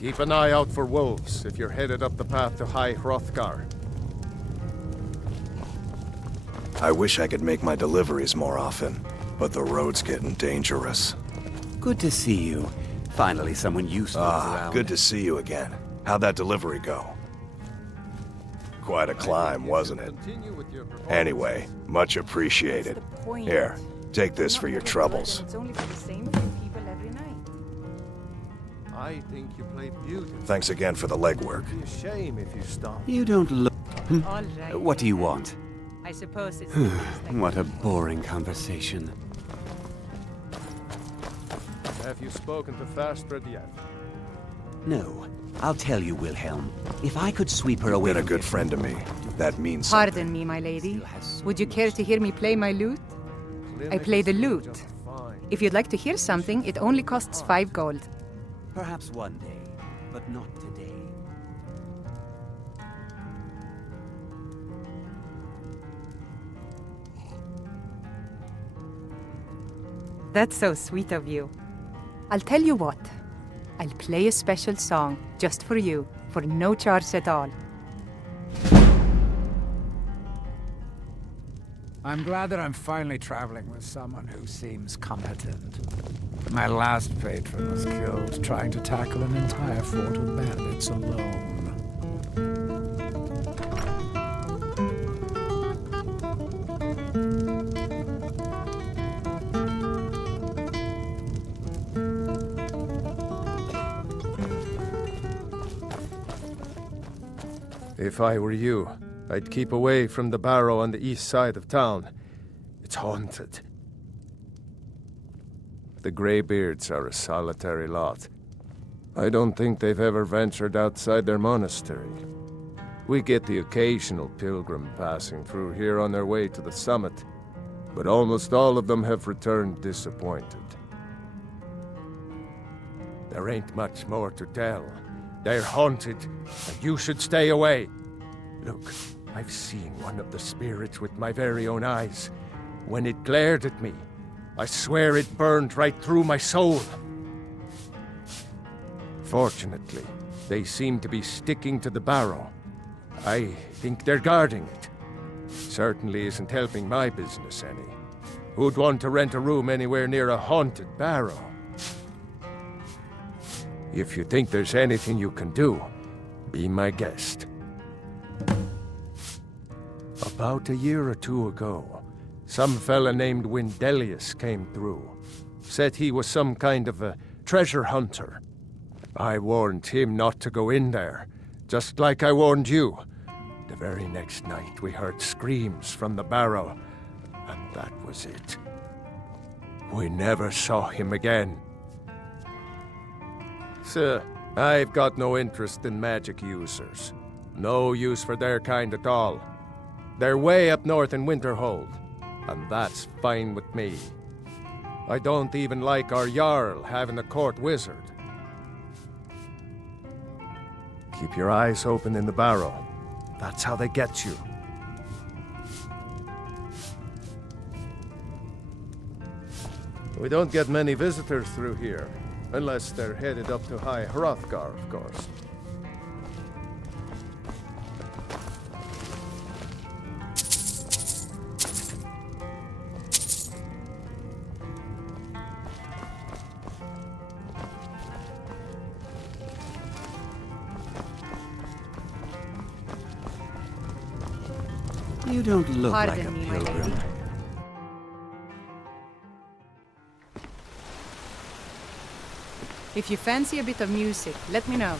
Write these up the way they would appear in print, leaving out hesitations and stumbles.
Keep an eye out for wolves if you're headed up the path to High Hrothgar. I wish I could make my deliveries more often, but the road's getting dangerous. Good to see you. Finally, someone useful around. Good to see you again. How'd that delivery go? Quite a climb, wasn't it? Anyway, much appreciated. Here, take this for your troubles. It's only for the same few people every night. I think you play beautifully. Thanks again for the legwork. It'd be a shame if you stop. You don't look... All right. What do you want? I suppose it's the least I can What a boring conversation. Have you spoken to Fastred yet? No. I'll tell you, Wilhelm. If I could sweep her away Been a from good here- friend to me. That means something. Pardon me, my lady. Would you care to hear me play my lute? I play the lute. If you'd like to hear something, it only costs 5 gold. Perhaps one day, but not today. That's so sweet of you. I'll tell you what. I'll play a special song just for you, for no charge at all. I'm glad that I'm finally traveling with someone who seems competent. My last patron was killed trying to tackle an entire fort of bandits alone. If I were you, I'd keep away from the barrow on the east side of town. It's haunted. The Greybeards are a solitary lot. I don't think they've ever ventured outside their monastery. We get the occasional pilgrim passing through here on their way to the summit, but almost all of them have returned disappointed. There ain't much more to tell. They're haunted, and you should stay away. Look, I've seen one of the spirits with my very own eyes. When it glared at me, I swear it burned right through my soul. Fortunately, they seem to be sticking to the barrow. I think they're guarding it. Certainly isn't helping my business any. Who'd want to rent a room anywhere near a haunted barrow? If you think there's anything you can do, be my guest. About a year or two ago, some fella named Windelius came through. Said he was some kind of a treasure hunter. I warned him not to go in there, just like I warned you. The very next night we heard screams from the barrow, and that was it. We never saw him again. Sir, I've got no interest in magic users. No use for their kind at all. They're way up north in Winterhold, and that's fine with me. I don't even like our Jarl having a court wizard. Keep your eyes open in the barrow. That's how they get you. We don't get many visitors through here. Unless they're headed up to High Hrothgar, of course. You don't look like a Pardon me, my pilgrim. lady. If you fancy a bit of music, let me know.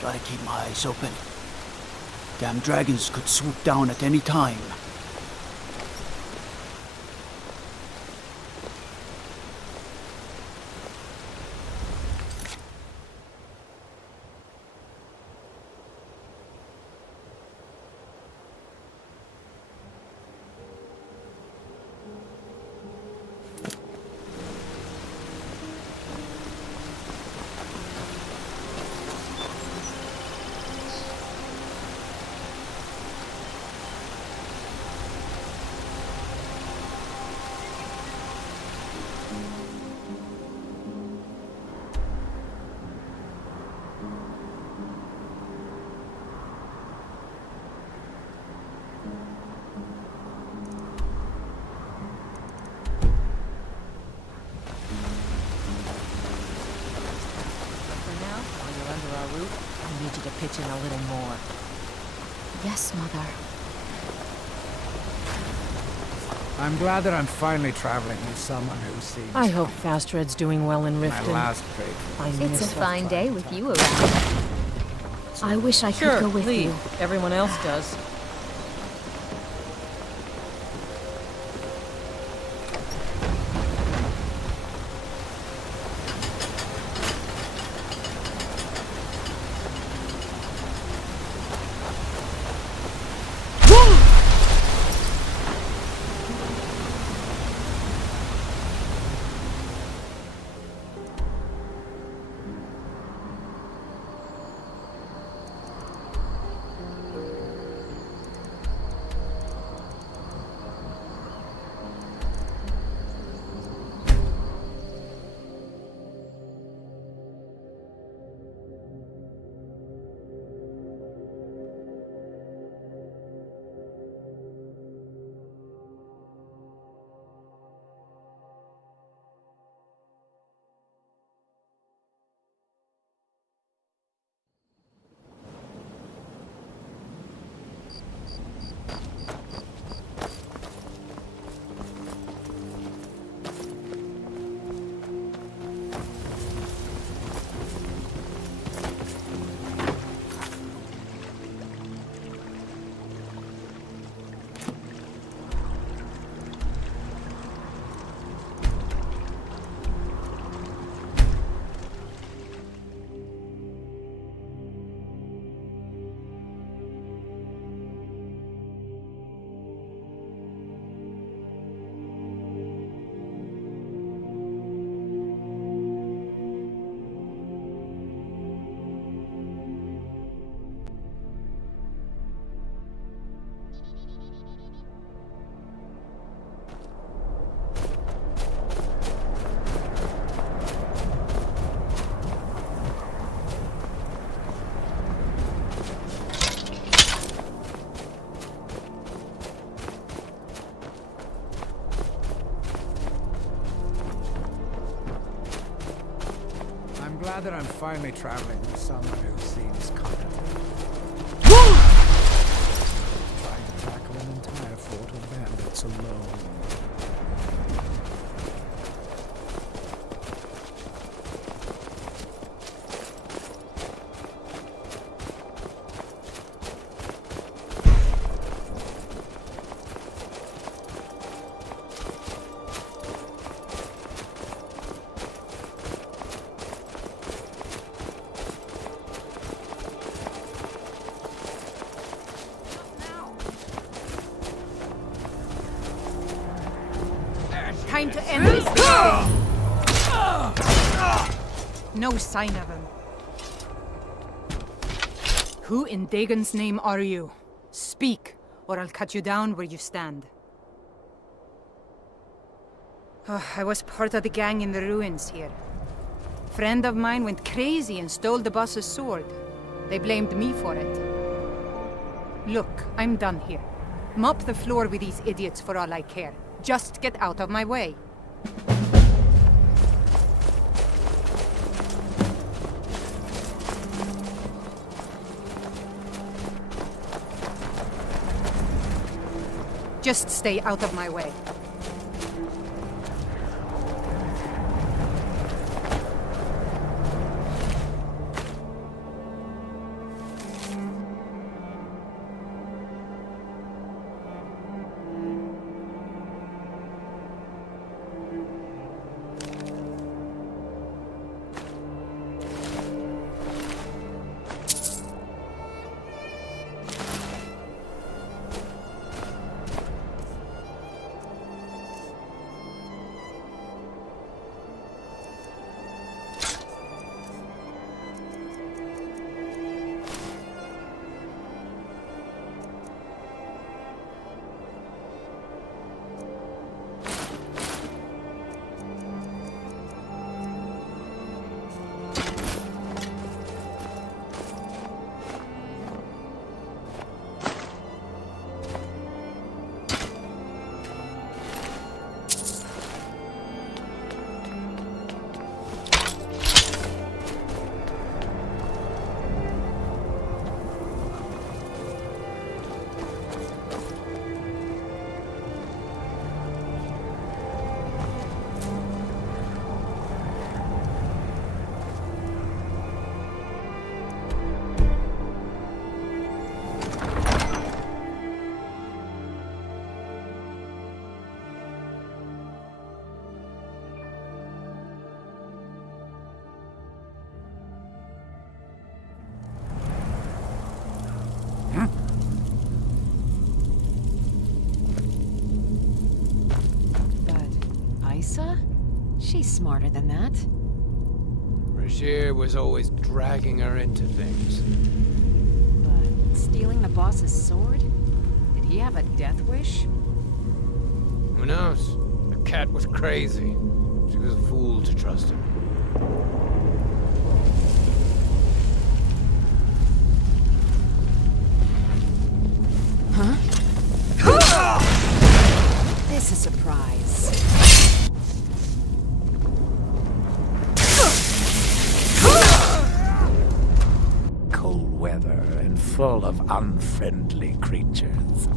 Gotta keep my eyes open. Damn dragons could swoop down at any time. pitch in a little more. Yes, Mother. I'm glad that I'm finally traveling with someone who seems... I hope Fastred's doing well in My Riften. last patron. It's a fine day with you around. I wish I could go with you. Everyone else does. I'm glad that I'm finally traveling with someone who seems competent. Trying to tackle an entire fort of bandits alone. Time to end this thing. No sign of him. Who in Dagon's name are you? Speak, or I'll cut you down where you stand. I was part of the gang in the ruins here. Friend of mine went crazy and stole the boss's sword. They blamed me for it. Look, I'm done here. Mop the floor with these idiots for all I care. Just get out of my way. Just stay out of my way. She's smarter than that. Rashir was always dragging her into things. But stealing the boss's sword? Did he have a death wish? Who knows? The cat was crazy. She was a fool to trust him. Huh? This is a surprise. Cold weather and full of unfriendly creatures.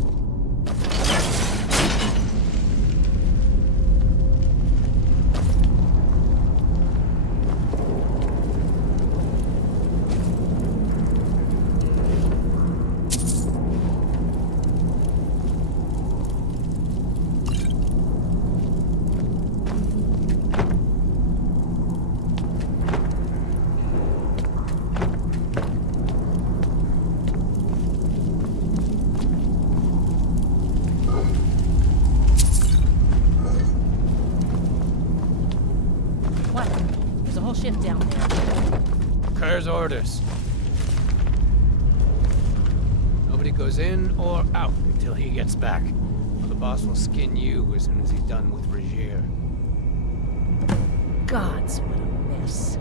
Shift down there. Kerr's orders. Nobody goes in or out until he gets back. Or the boss will skin you as soon as he's done with Rashir. Gods, what a mess.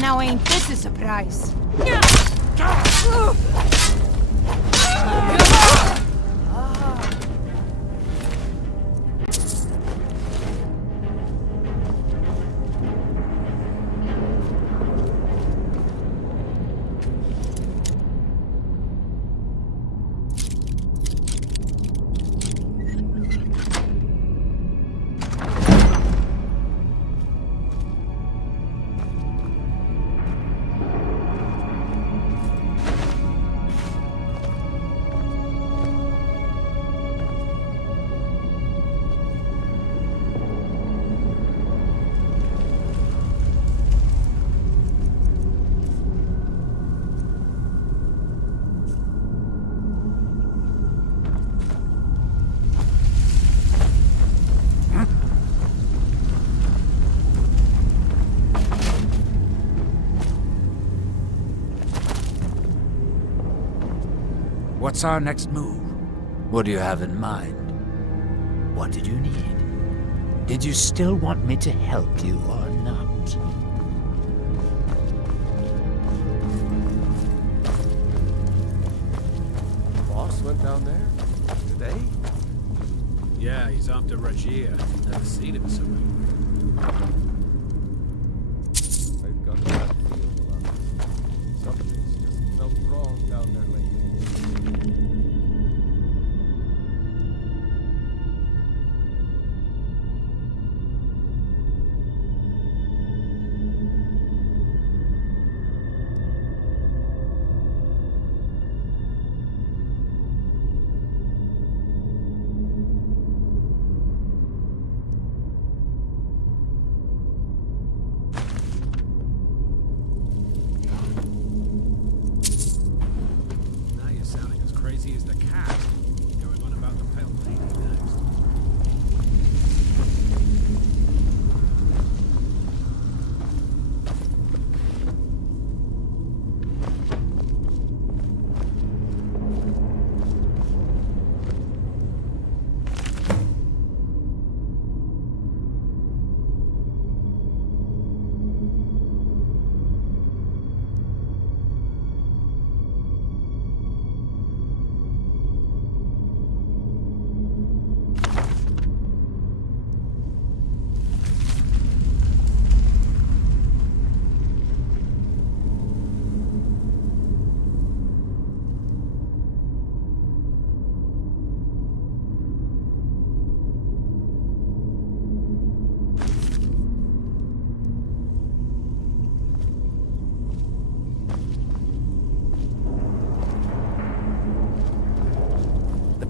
Now ain't this a surprise? What's our next move? What do you have in mind? What did you need? Did you still want me to help you or not? Boss went down there? Today? Yeah, he's after Rashir. Never seen him so many. I've got a bad feeling about it. Something's just felt wrong down there lately.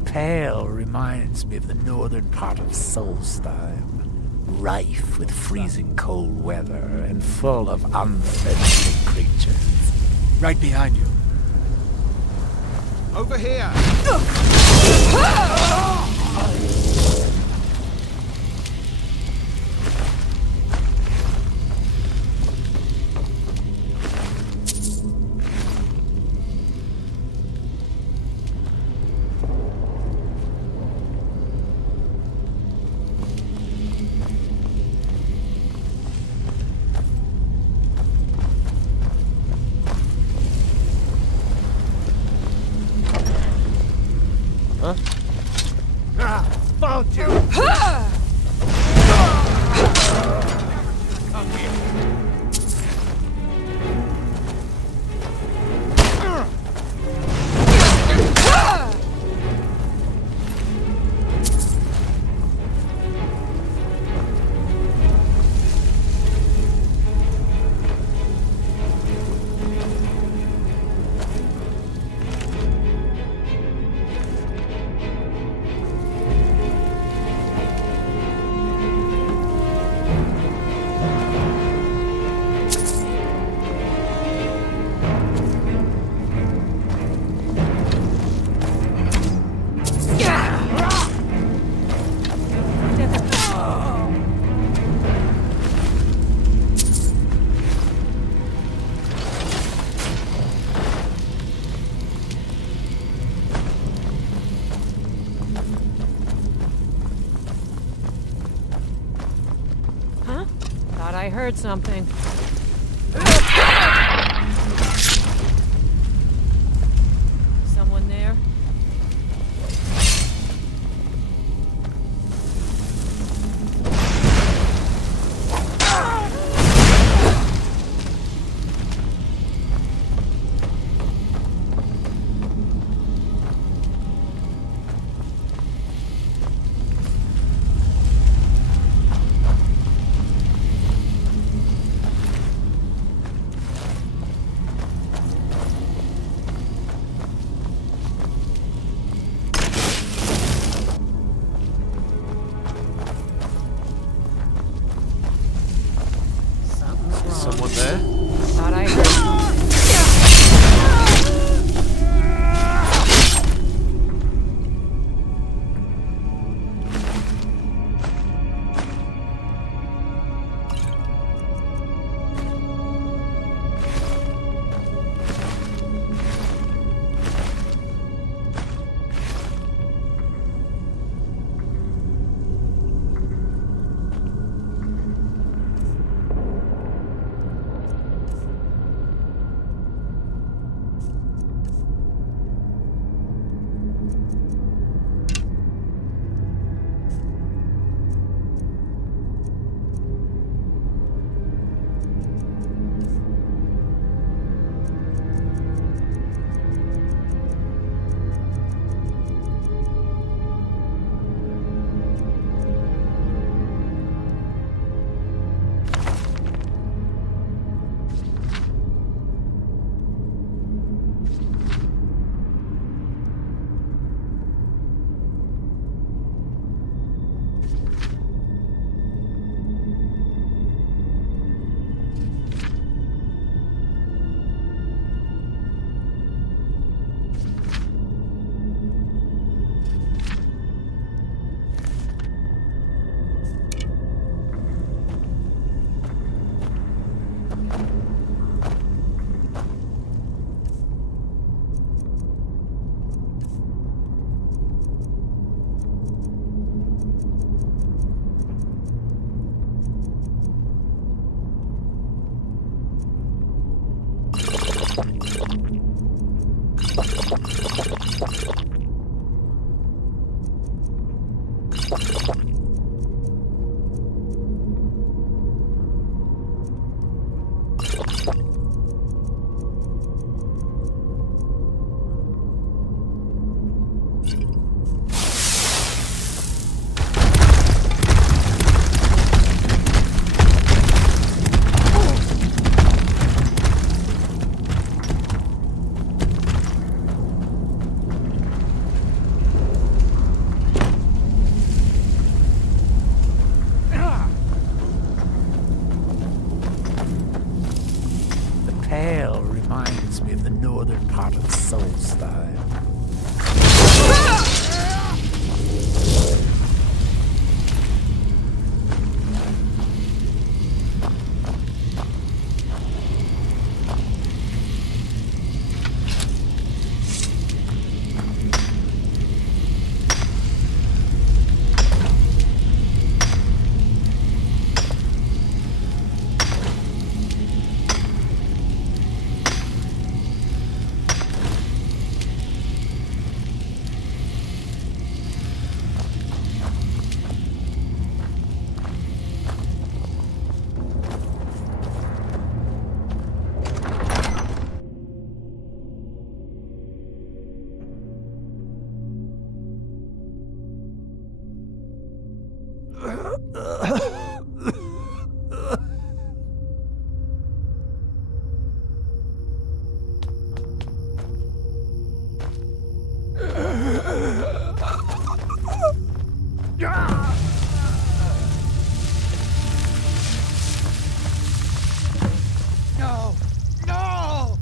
Pale reminds me of the northern part of Solstheim. rife with freezing cold weather and full of unfriendly creatures. Right behind you. Over here! Found you! Come here. I heard something. Someone there? Someone there? Thought I heard something. part of soul style. No! No!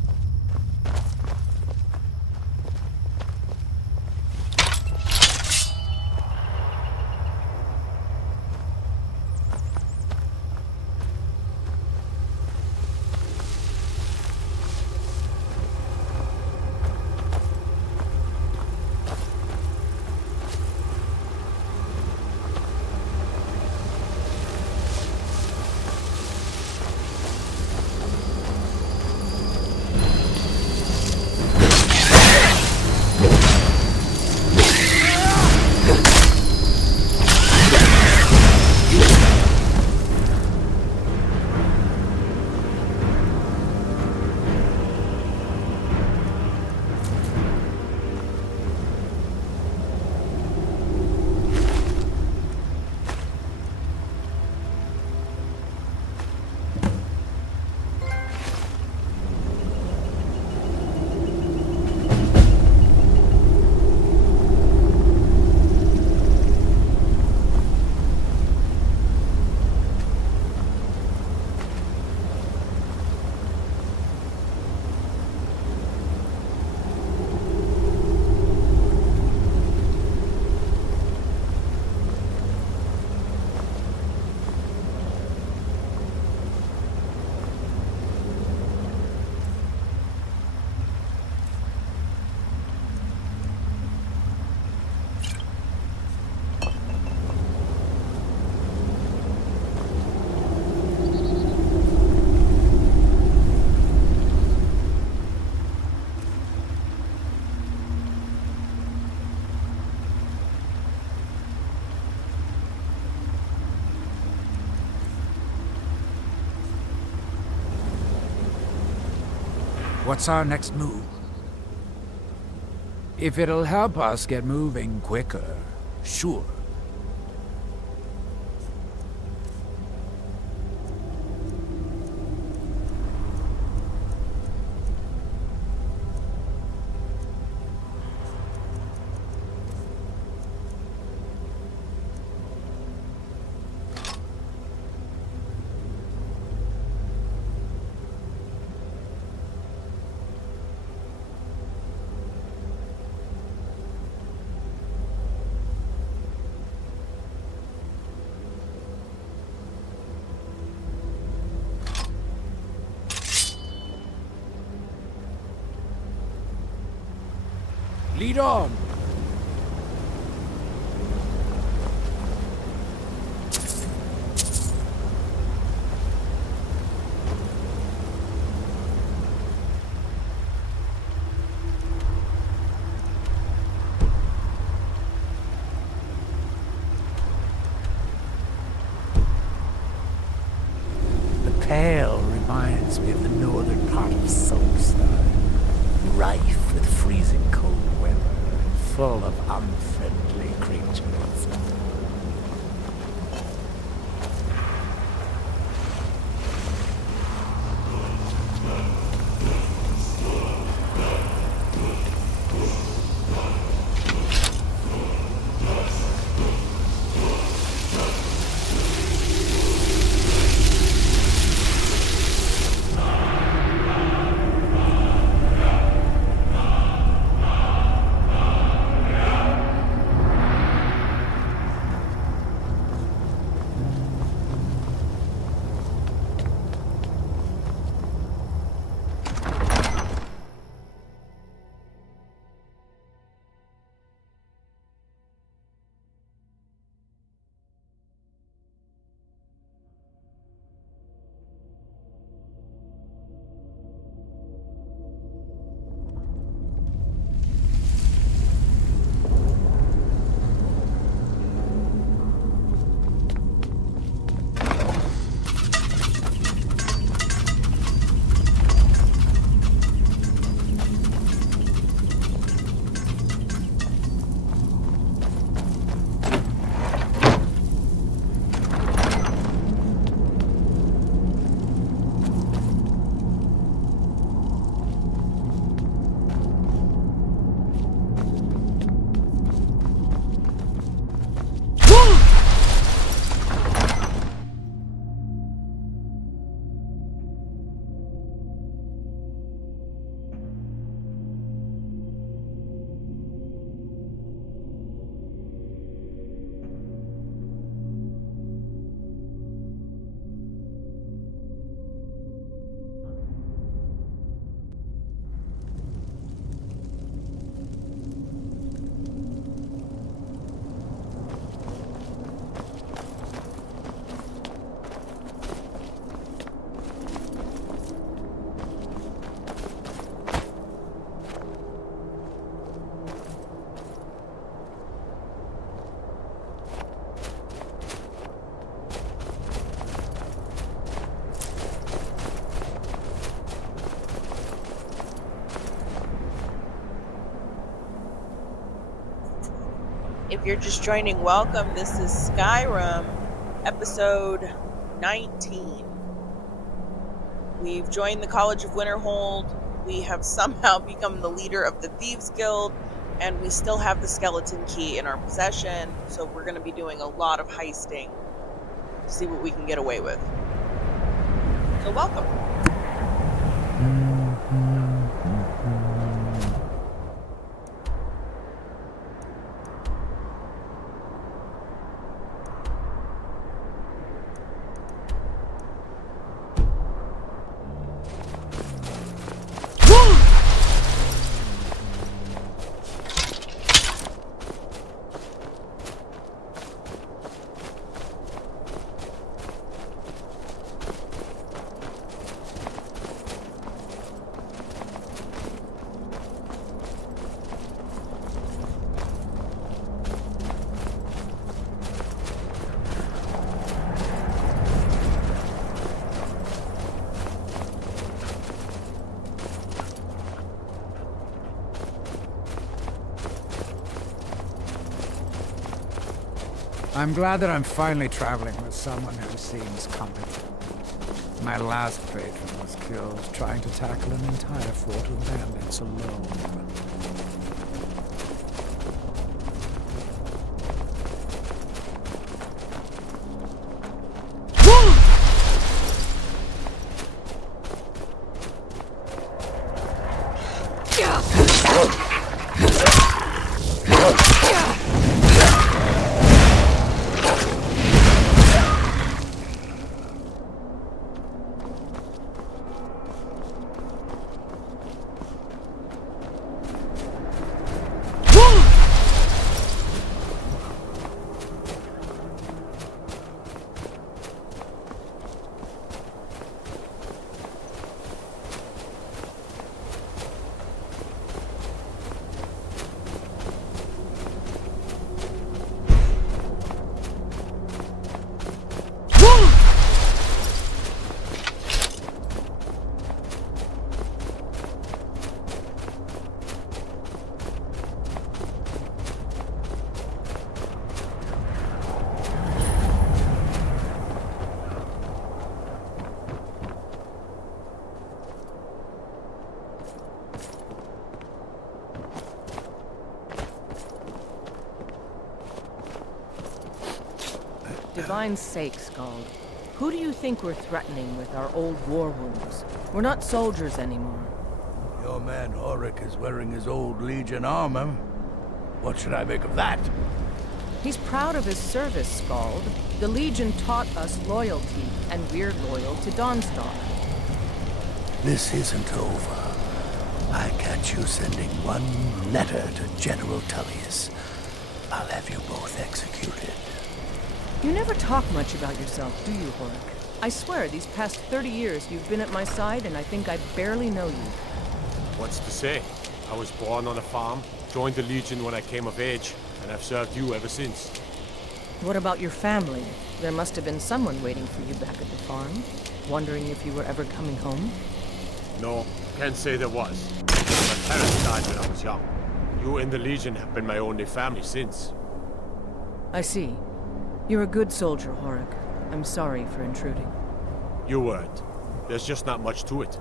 What's our next move? If it'll help us get moving quicker, sure. Lead on! The Pale reminds me of the northern part of Soulstone, rife with freezing cold weather and full of unfriendly creatures. If you're just joining, welcome. This is Skyrim, episode 19. We've joined the College of Winterhold. We have somehow become the leader of the Thieves Guild, and we still have the skeleton key in our possession, so we're going to be doing a lot of heisting to see what we can get away with. So welcome. I'm glad that I'm finally traveling with someone who seems competent. My last patron was killed trying to tackle an entire fort of bandits alone. Divine's sake, Skald. Who do you think we're threatening with our old war wounds? We're not soldiers anymore. Your man Ulrich is wearing his old Legion armor. What should I make of that? He's proud of his service, Skald. The Legion taught us loyalty, and we're loyal to Dawnstar. This isn't over. I catch you sending one letter to General Tullius. I'll have you both executed. You never talk much about yourself, do you, Horik? I swear, these past 30 years you've been at my side, and I think I barely know you. What's to say? I was born on a farm, joined the Legion when I came of age, and I've served you ever since. What about your family? There must have been someone waiting for you back at the farm, wondering if you were ever coming home. No, can't say there was. My parents died when I was young. You and the Legion have been my only family since. I see. You're a good soldier, Horik. I'm sorry for intruding. You weren't. There's just not much to it.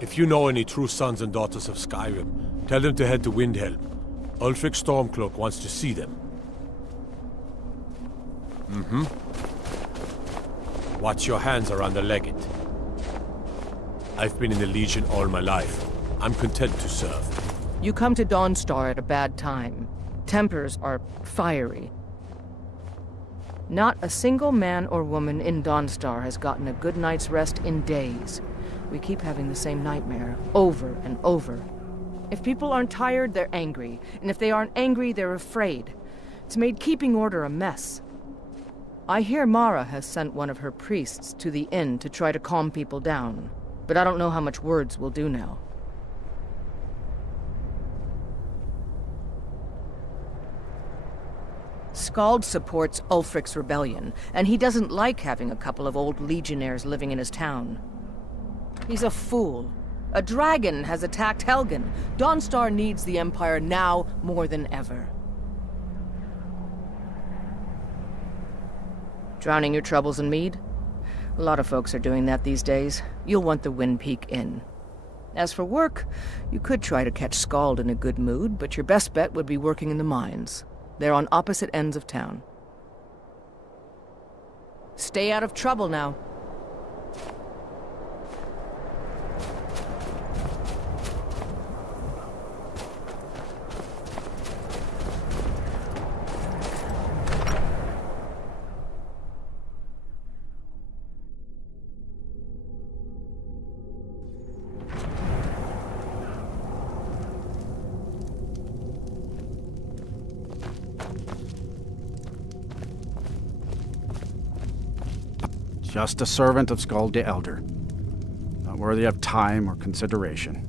If you know any true sons and daughters of Skyrim, tell them to head to Windhelm. Ulfric Stormcloak wants to see them. Watch your hands around the legate. I've been in the Legion all my life. I'm content to serve. You come to Dawnstar at a bad time. Tempers are fiery. Not a single man or woman in Dawnstar has gotten a good night's rest in days. We keep having the same nightmare, over and over. If people aren't tired, they're angry. And if they aren't angry, they're afraid. It's made keeping order a mess. I hear Mara has sent one of her priests to the inn to try to calm people down. But I don't know how much words will do now. Skald supports Ulfric's rebellion, and he doesn't like having a couple of old legionnaires living in his town. He's a fool. A dragon has attacked Helgen. Dawnstar needs the Empire now more than ever. Drowning your troubles in mead? A lot of folks are doing that these days. You'll want the Wind Peak Inn. As for work, you could try to catch Skald in a good mood, but your best bet would be working in the mines. They're on opposite ends of town. Stay out of trouble now. Just a servant of Skald the Elder. Not worthy of time or consideration.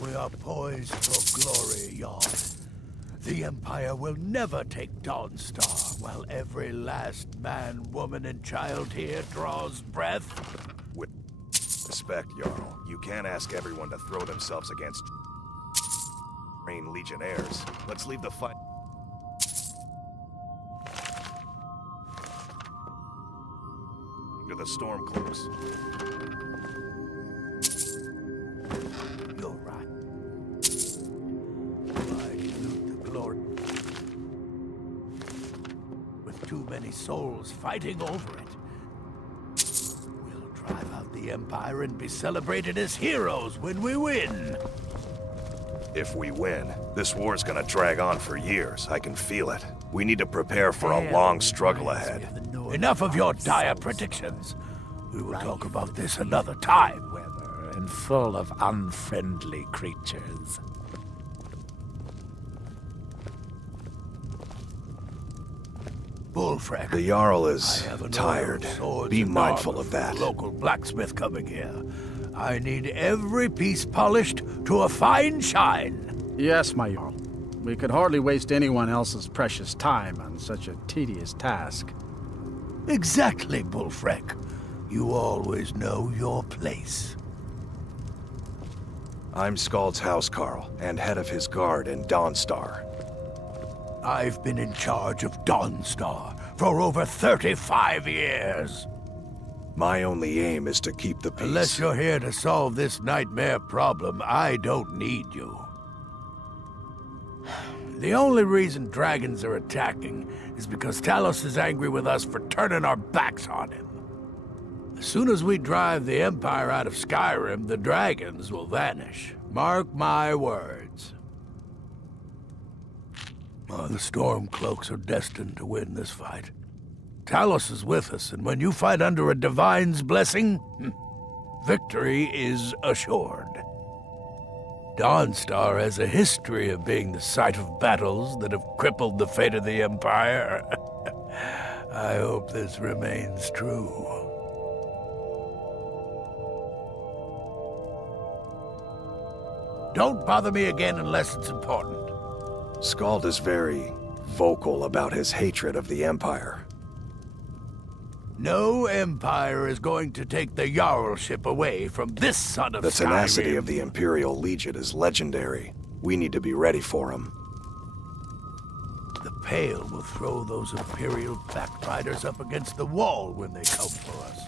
We are poised for glory, Jarl. The Empire will never take Dawnstar while every last man, woman, and child here draws breath. With respect, Jarl, you can't ask everyone to throw themselves against trained legionnaires. Let's leave the fight to the Stormcloaks. You're right. I loot the glory with too many souls fighting over it. Drive out the Empire and be celebrated as heroes when we win. If we win, this war's gonna drag on for years. I can feel it. We need to prepare for a long struggle ahead. Enough of your dire predictions. We will talk about this another time. And full of unfriendly creatures. Bullfrec. The Jarl is tired. Be mindful of that. Local blacksmith coming here. I need every piece polished to a fine shine. Yes, my Jarl. We could hardly waste anyone else's precious time on such a tedious task. Exactly, Bullfrec. You always know your place. I'm Skald's housecarl, and head of his guard in Dawnstar. I've been in charge of Dawnstar for over 35 years. My only aim is to keep the peace. Unless you're here to solve this nightmare problem, I don't need you. The only reason dragons are attacking is because Talos is angry with us for turning our backs on him. As soon as we drive the Empire out of Skyrim, the dragons will vanish. Mark my words. Oh, the Stormcloaks are destined to win this fight. Talos is with us, and when you fight under a divine's blessing, victory is assured. Dawnstar has a history of being the site of battles that have crippled the fate of the Empire. I hope this remains true. Don't bother me again unless it's important. Skald is very vocal about his hatred of the Empire. No Empire is going to take the Jarlship away from this son of Skyrim. The tenacity of the Imperial Legion is legendary. We need to be ready for him. The Pale will throw those Imperial backbiters up against the wall when they come for us.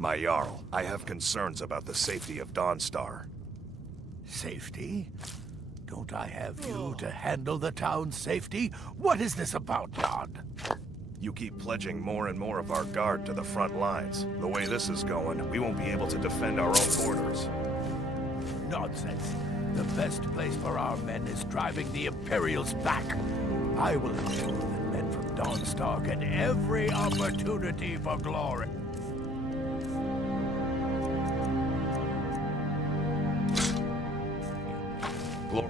My Jarl, I have concerns about the safety of Dawnstar. Safety? Don't I have you to handle the town's safety? What is this about, Don? You keep pledging more and more of our guard to the front lines. The way this is going, we won't be able to defend our own borders. Nonsense. The best place for our men is driving the Imperials back. I will ensure that men from Dawnstar get every opportunity for glory. Glory.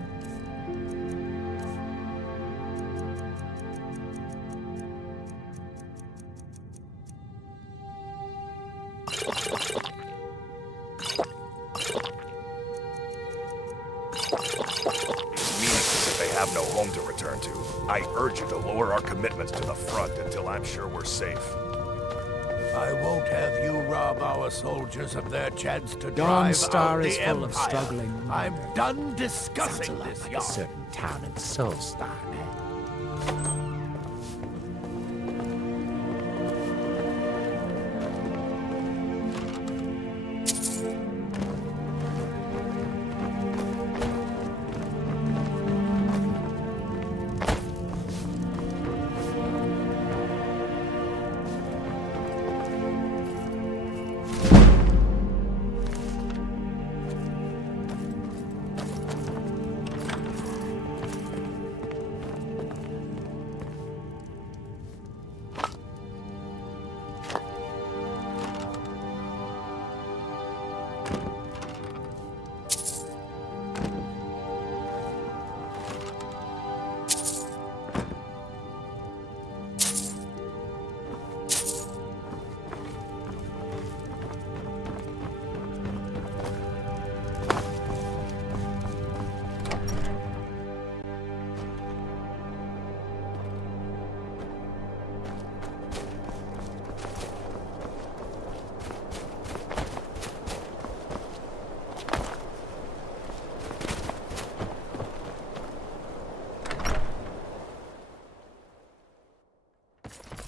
Have no home to return to. I urge you to lower our commitments to the front until I'm sure we're safe. I won't have you rob our soldiers of their chance to drive Dawnstar out is the full of Empire. struggling. I'm done discussing Sounds a lot this, like y'all. a certain town in Soulstar.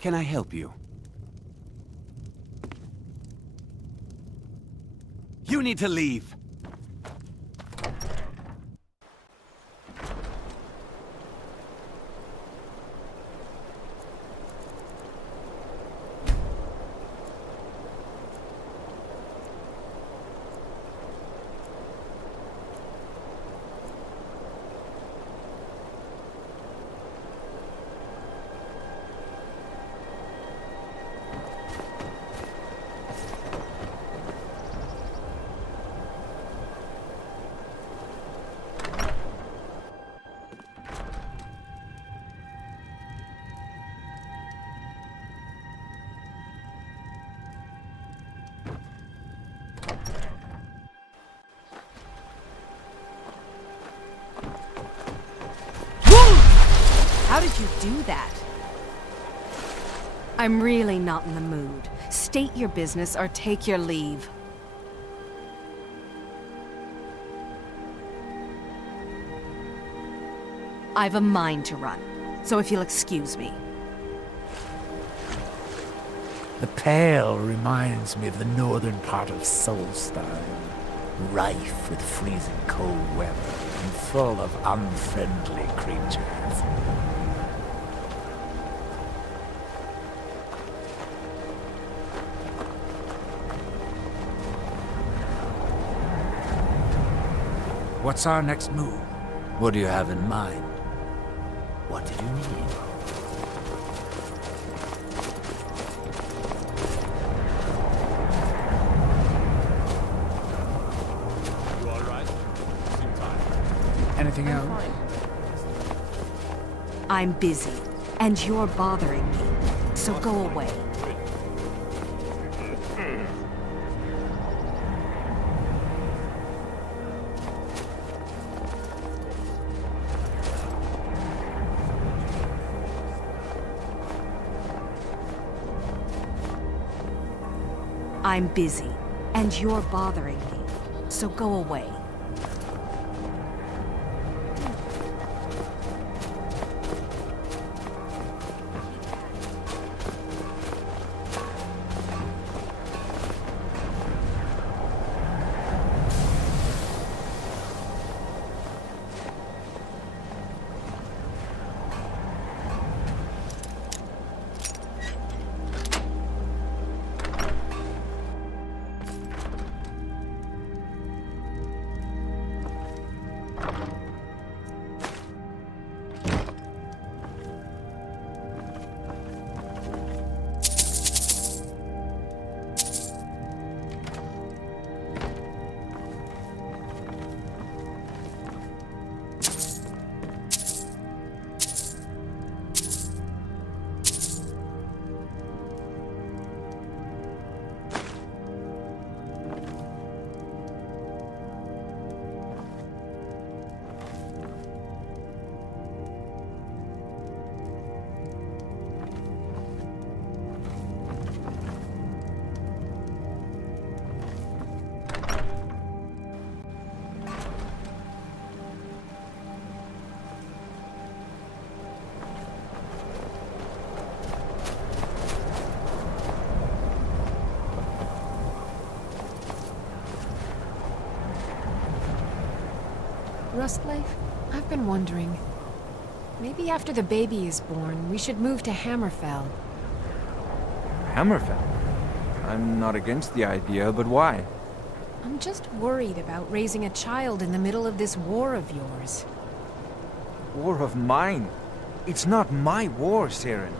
Can I help you? You need to leave. How did you do that? I'm really not in the mood. State your business or take your leave. I've a mind to run, so if you'll excuse me. The Pale reminds me of the northern part of Soulstar, rife with freezing cold weather and full of unfriendly creatures. What's our next move? What do you have in mind? What did you need? You all right? Same time. Anything else? I'm busy, and you're bothering me, so go away. I'm busy, and you're bothering me, so go away. Rustlife? I've been wondering. Maybe after the baby is born, we should move to Hammerfell. Hammerfell? I'm not against the idea, but why? I'm just worried about raising a child in the middle of this war of yours. War of mine? It's not my war, Saren.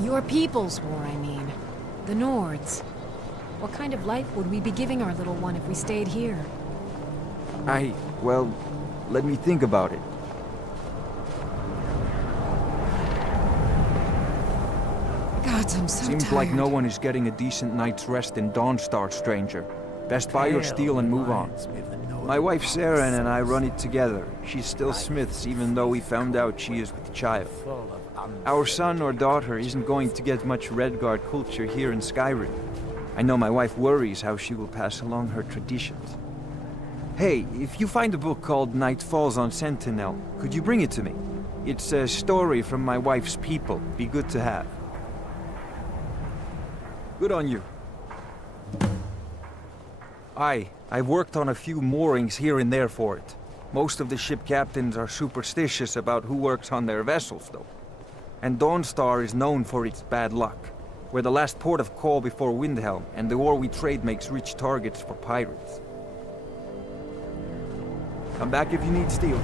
Your people's war, I mean. The Nords. What kind of life would we be giving our little one if we stayed here? Well, let me think about it. God, I'm so Seems tired. like no one is getting a decent night's rest in Dawnstar, stranger. Best buy your steel and move on. My wife Saren and I run it together. She's still Smith's, even though we found out she is with child. Our son or daughter isn't going to get much Redguard culture here in Skyrim. I know my wife worries how she will pass along her traditions. Hey, if you find a book called Night Falls on Sentinel, could you bring it to me? It's a story from my wife's people. Be good to have. Good on you. I've worked on a few moorings here and there for it. Most of the ship captains are superstitious about who works on their vessels, though. And Dawnstar is known for its bad luck. We're the last port of call before Windhelm, and the ore we trade makes rich targets for pirates. Come back if you need steel.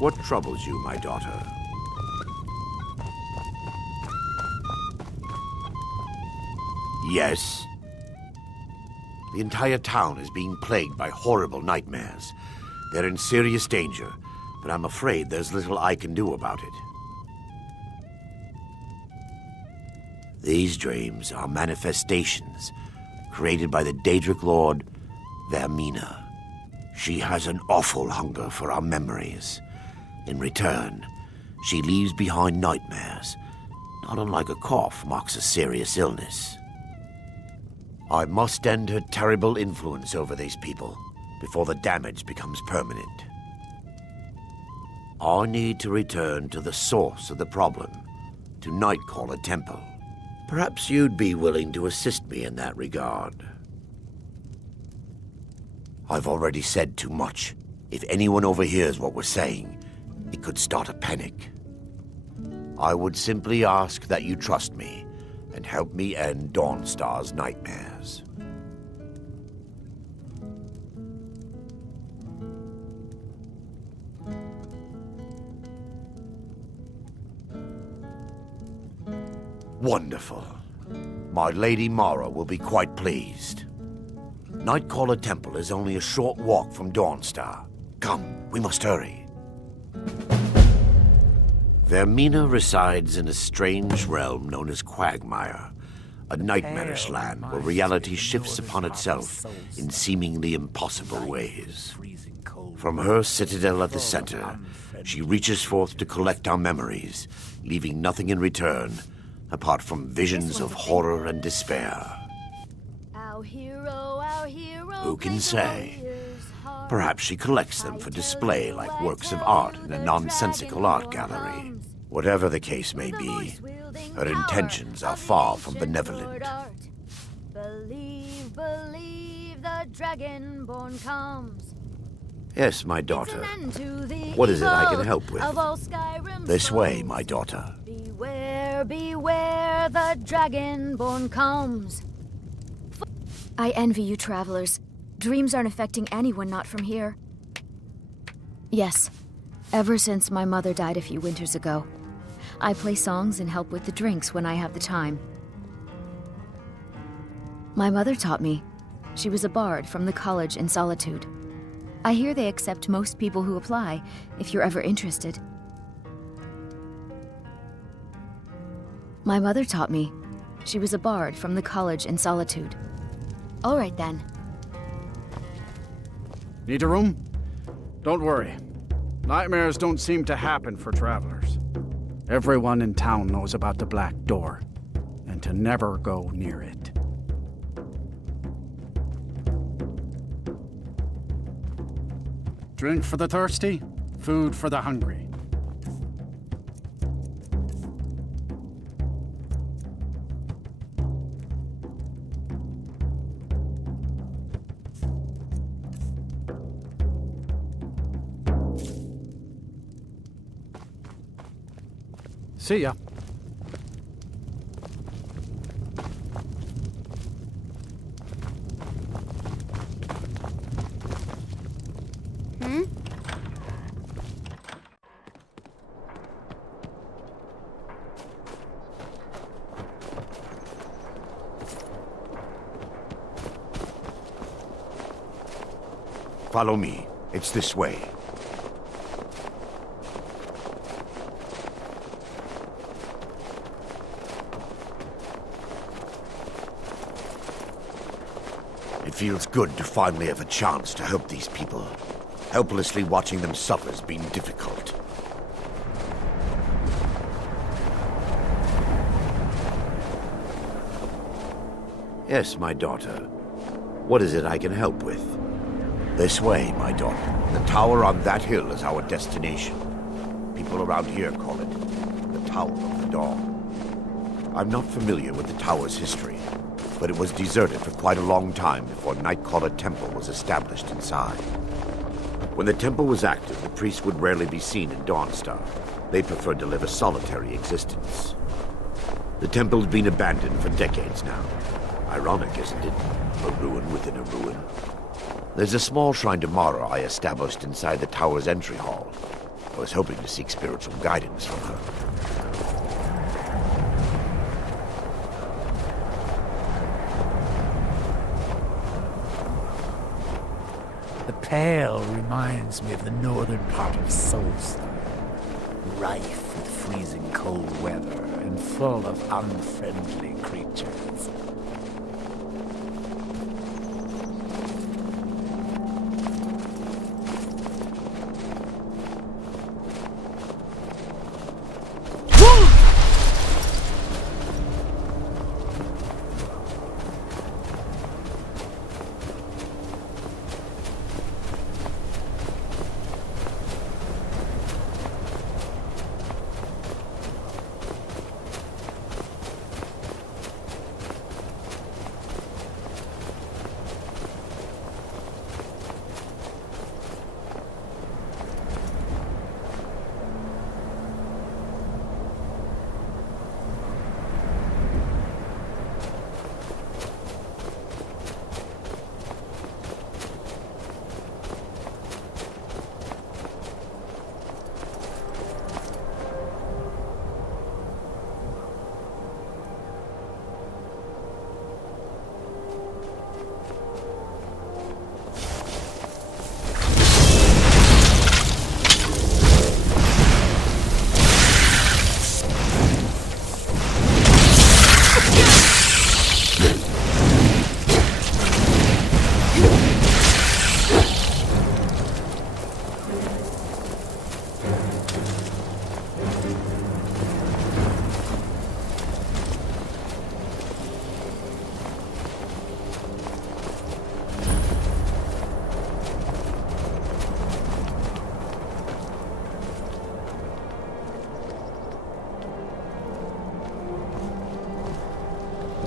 What troubles you, my daughter? Yes? The entire town is being plagued by horrible nightmares. They're in serious danger, but I'm afraid there's little I can do about it. These dreams are manifestations created by the Daedric Lord, Vermina. She has an awful hunger for our memories. In return, she leaves behind nightmares, not unlike a cough marks a serious illness. I must end her terrible influence over these people before the damage becomes permanent. I need to return to the source of the problem, to Nightcaller Temple. Perhaps you'd be willing to assist me in that regard. I've already said too much. If anyone overhears what we're saying, it could start a panic. I would simply ask that you trust me and help me end Dawnstar's nightmares. Wonderful. My Lady Mara will be quite pleased. Nightcaller Temple is only a short walk from Dawnstar. Come, we must hurry. Vermina resides in a strange realm known as Quagmire, a nightmarish land where reality shifts upon itself in seemingly impossible ways. From her citadel at the center, she reaches forth to collect our memories, leaving nothing in return apart from visions of horror and despair. Who can say? Perhaps she collects them for display like works of art in a nonsensical art gallery. Whatever the case may be, her intentions are far from benevolent. Believe, believe, the dragonborn comes. Yes, my daughter. What is it I can help with? This way, my daughter. Beware, beware, the dragonborn comes. I envy you travelers. Dreams aren't affecting anyone not from here. Yes, ever since my mother died a few winters ago. I play songs and help with the drinks when I have the time. My mother taught me. She was a bard from the college in Solitude. I hear they accept most people who apply, if you're ever interested. My mother taught me. She was a bard from the college in Solitude. All right then. Need a room? Don't worry. Nightmares don't seem to happen for travelers. Everyone in town knows about the Black Door, and to never go near it. Drink for the thirsty, food for the hungry. See ya. Follow me. It's this way. It feels good to finally have a chance to help these people. Helplessly watching them suffer has been difficult. Yes, my daughter. What is it I can help with? This way, my daughter. The tower on that hill is our destination. People around here call it the Tower of the Dawn. I'm not familiar with the tower's history, but it was deserted for quite a long time before Nightcaller Temple was established inside. When the temple was active, the priests would rarely be seen in Dawnstar. They preferred to live a solitary existence. The temple's been abandoned for decades now. Ironic, isn't it? A ruin within a ruin. There's a small shrine to Mara I established inside the tower's entry hall. I was hoping to seek spiritual guidance from her. The Pale reminds me of the northern part of Solstar, rife with freezing cold weather and full of unfriendly creatures.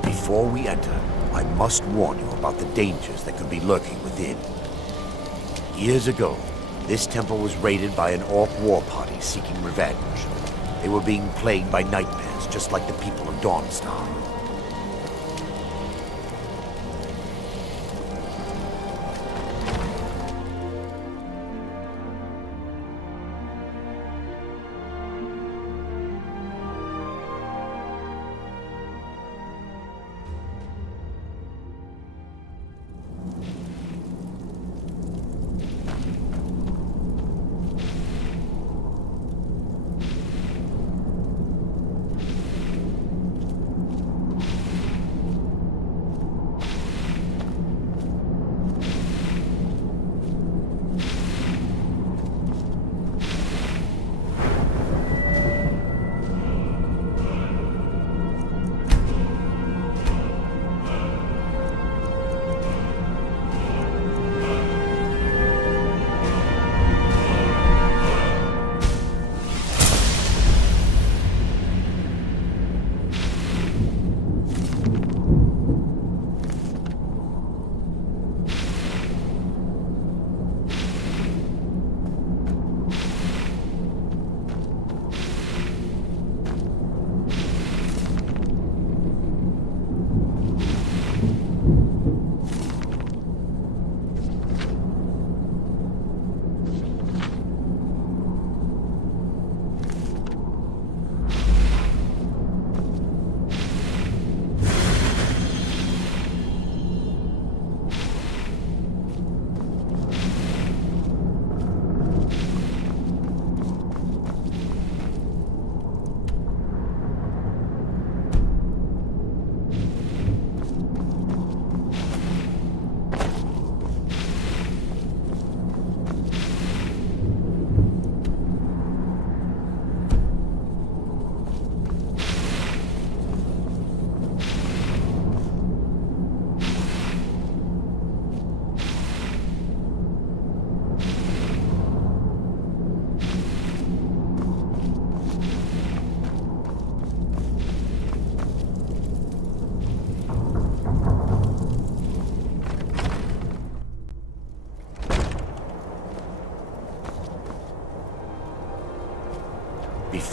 Before we enter, I must warn you about the dangers that could be lurking within. Years ago, this temple was raided by an orc war party seeking revenge. They were being plagued by nightmares, just like the people of Dawnstar.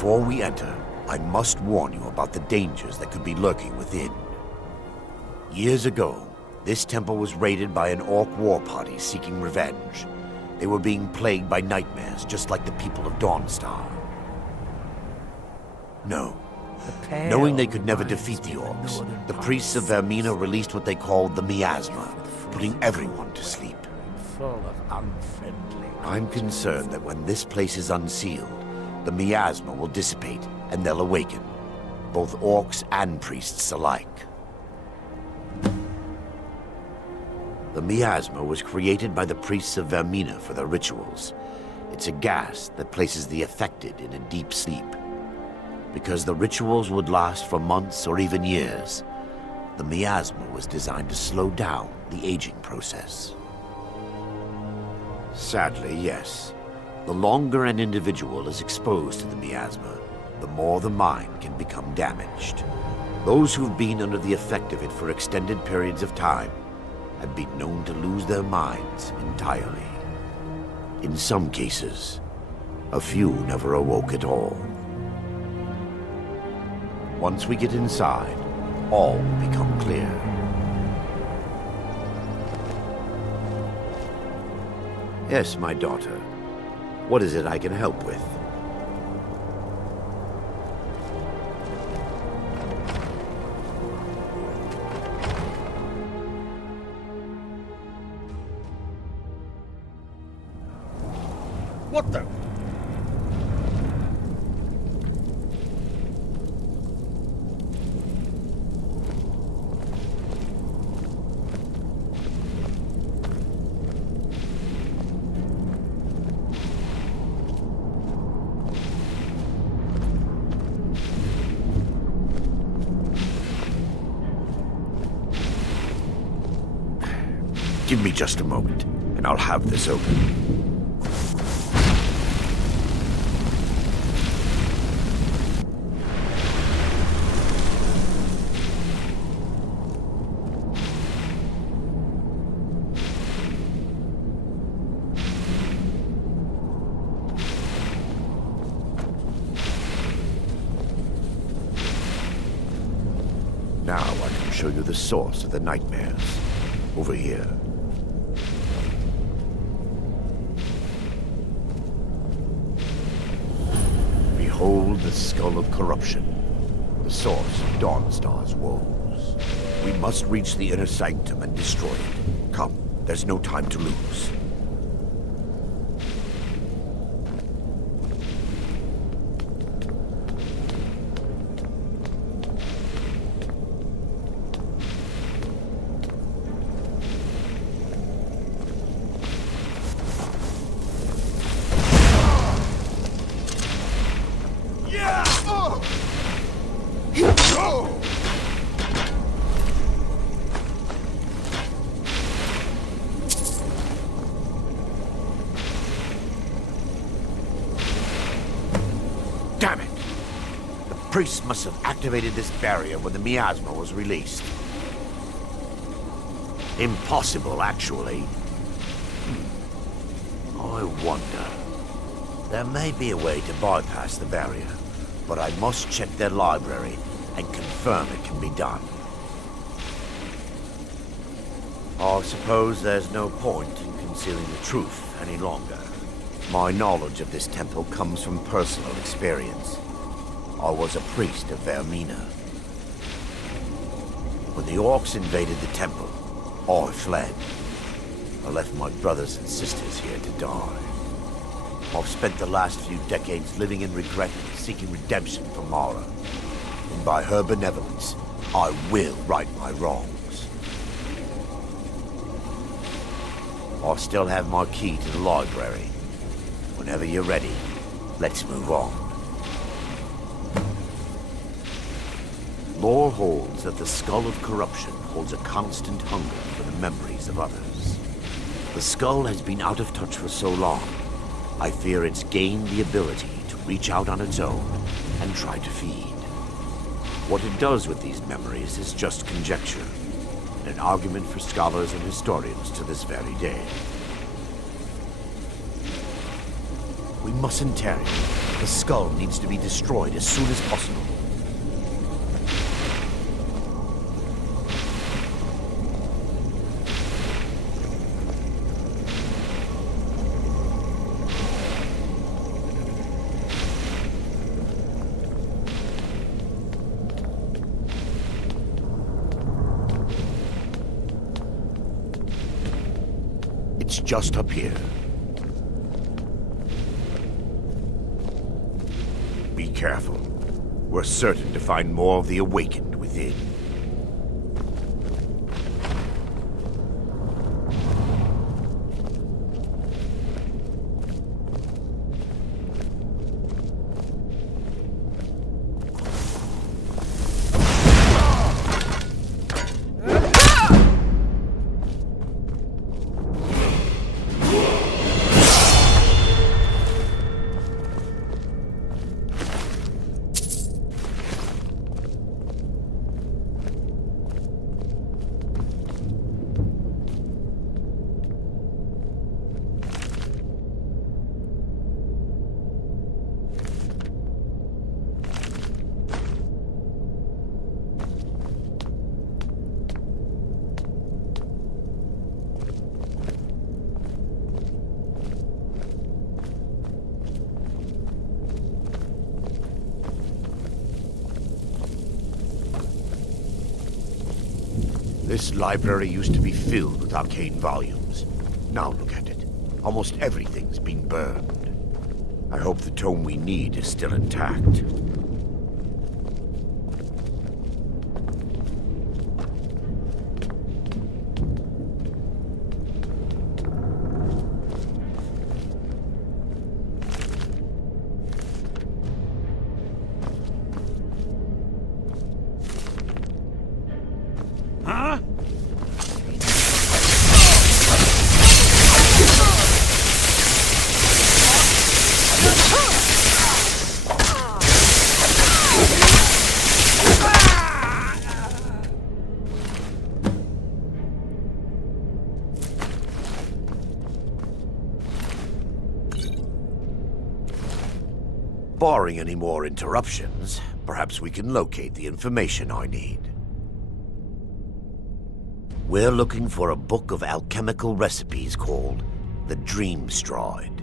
Before we enter, I must warn you about the dangers that could be lurking within. Years ago, this temple was raided by an orc war party seeking revenge. They were being plagued by nightmares, just like the people of Dawnstar. No. Knowing they could never defeat the orcs, the priests of Vermina released what they called the miasma, putting everyone to sleep. I'm concerned that when this place is unsealed, the miasma will dissipate and they'll awaken, both orcs and priests alike. The miasma was created by the priests of Vermina for their rituals. It's a gas that places the affected in a deep sleep. Because the rituals would last for months or even years, the miasma was designed to slow down the aging process. Sadly, yes. The longer an individual is exposed to the miasma, the more the mind can become damaged. Those who've been under the effect of it for extended periods of time have been known to lose their minds entirely. In some cases, a few never awoke at all. Once we get inside, all will become clear. Yes, my daughter. What is it I can help with? What the? Give me just a moment, and I'll have this open. Now I can show you the source of the nightmares. Over here. Behold the skull of corruption, the source of Dawnstar's woes. We must reach the inner sanctum and destroy it. Come, there's no time to lose. Damn it! The priests must have activated this barrier when the miasma was released. Impossible, actually. I wonder. There may be a way to bypass the barrier, but I must check their library and confirm it can be done. I suppose there's no point in concealing the truth any longer. My knowledge of this temple comes from personal experience. I was a priest of Vermina. When the orcs invaded the temple, I fled. I left my brothers and sisters here to die. I've spent the last few decades living in regret and seeking redemption from Mara. And by her benevolence, I will right my wrongs. I still have my key to the library. Whenever you're ready, let's move on. Lore holds that the skull of corruption holds a constant hunger for the memories of others. The skull has been out of touch for so long, I fear it's gained the ability to reach out on its own and try to feed. What it does with these memories is just conjecture, and an argument for scholars and historians to this very day. We mustn't tarry. The skull needs to be destroyed as soon as possible. It's just up here. Be careful. We're certain to find more of the awakened within. This library used to be filled with arcane volumes. Now look at it. Almost everything's been burned. I hope the tome we need is still intact. Barring any more interruptions, perhaps we can locate the information I need. We're looking for a book of alchemical recipes called the Dream Stride.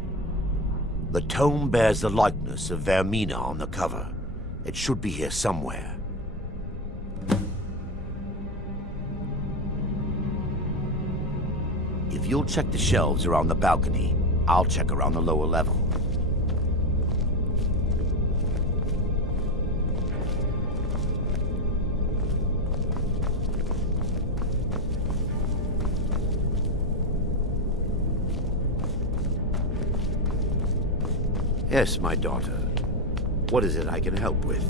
The tome bears the likeness of Vermina on the cover. It should be here somewhere. If you'll check the shelves around the balcony, I'll check around the lower level. Yes, my daughter. What is it I can help with?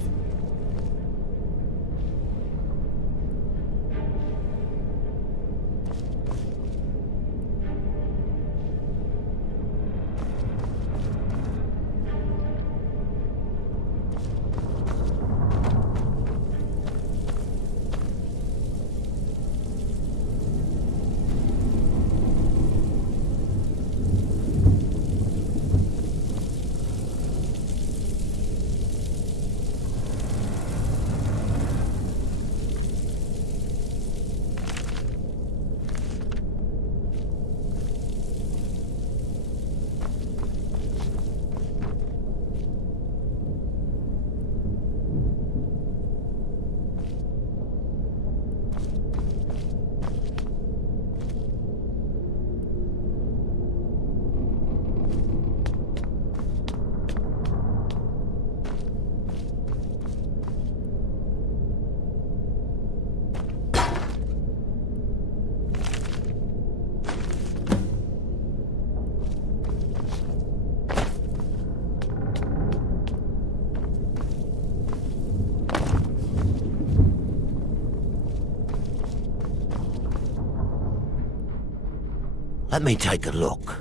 Let me take a look.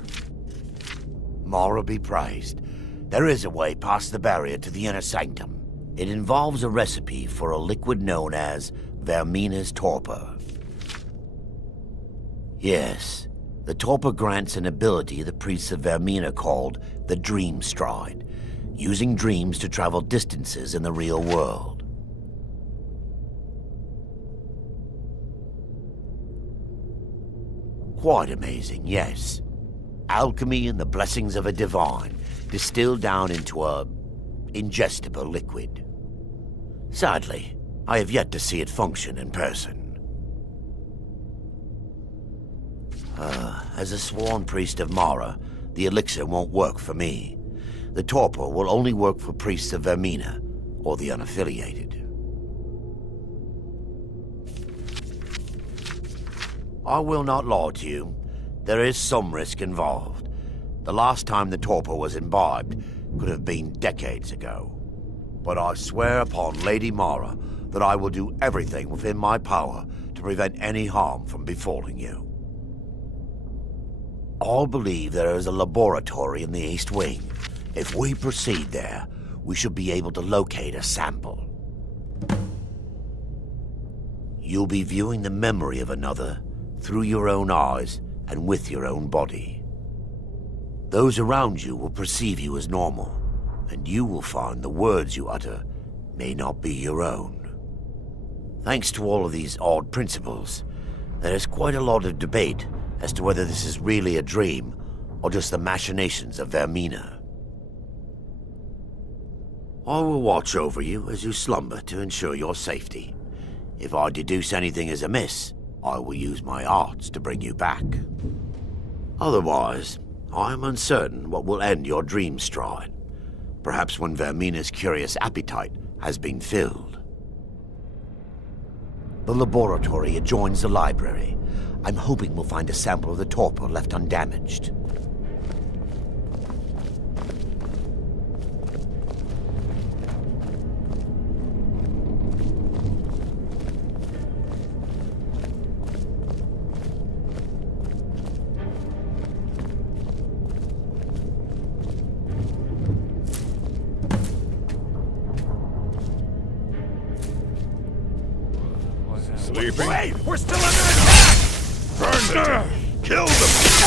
Mara be praised. There is a way past the barrier to the inner sanctum. It involves a recipe for a liquid known as Vermina's torpor. Yes, The torpor grants an ability the priests of Vermina called the Dream Stride, using dreams to travel distances in the real world. Quite amazing, yes. Alchemy and the blessings of a divine, distilled down into a ingestible liquid. Sadly, I have yet to see it function in person. As a sworn priest of Mara, the elixir won't work for me. The torpor will only work for priests of Vermina, or the unaffiliated. I will not lie to you. There is some risk involved. The last time the torpor was imbibed could have been decades ago. But I swear upon Lady Mara that I will do everything within my power to prevent any harm from befalling you. I believe there is a laboratory in the East Wing. If we proceed there, we should be able to locate a sample. You'll be viewing the memory of another through your own eyes and with your own body. Those around you will perceive you as normal, and you will find the words you utter may not be your own. Thanks to all of these odd principles, there is quite a lot of debate as to whether this is really a dream or just the machinations of Vermina. I will watch over you as you slumber to ensure your safety. If I deduce anything is amiss, I will use my arts to bring you back. Otherwise, I am uncertain what will end your dream stride. Perhaps when Vermina's curious appetite has been filled. The laboratory adjoins the library. I'm hoping we'll find a sample of the torpor left undamaged. Sleeping? Wait! We're still under attack! Burn them! Kill them!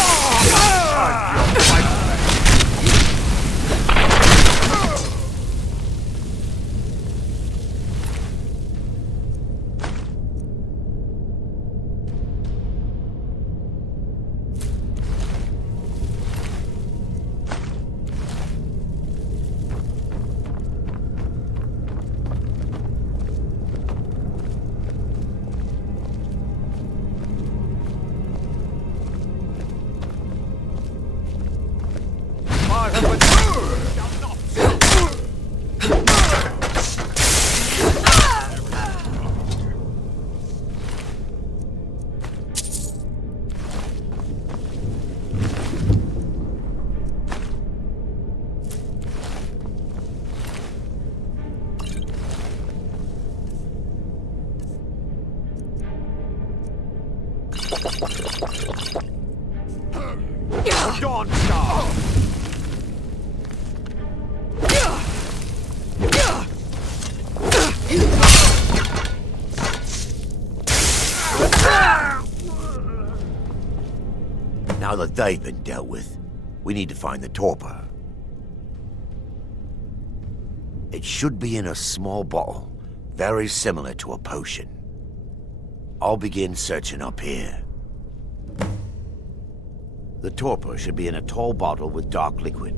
Dawn Star! Now that they've been dealt with, we need to find the torpor. It should be in a small bottle, very similar to a potion. I'll begin searching up here. The torpor should be in a tall bottle with dark liquid.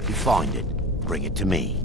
If you find it, bring it to me.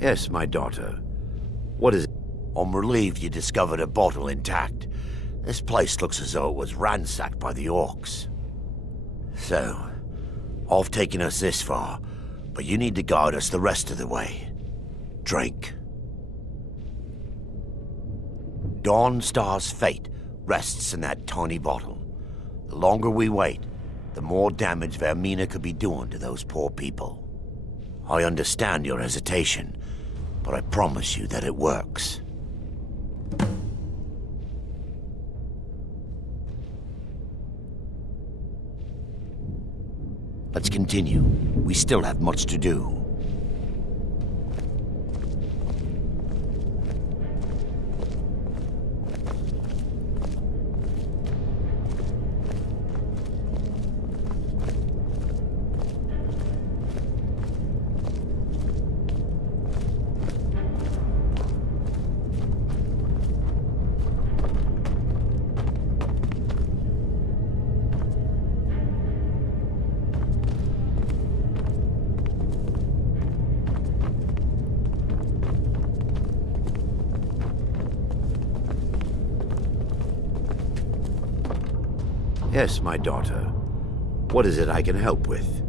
Yes, my daughter. What is it? I'm relieved you discovered a bottle intact. This place looks as though it was ransacked by the orcs. So, I've taken us this far, but you need to guide us the rest of the way. Drink. Dawnstar's fate rests in that tiny bottle. The longer we wait, the more damage Vermina could be doing to those poor people. I understand your hesitation, but I promise you that it works. Let's continue. We still have much to do. Yes, my daughter. What is it I can help with?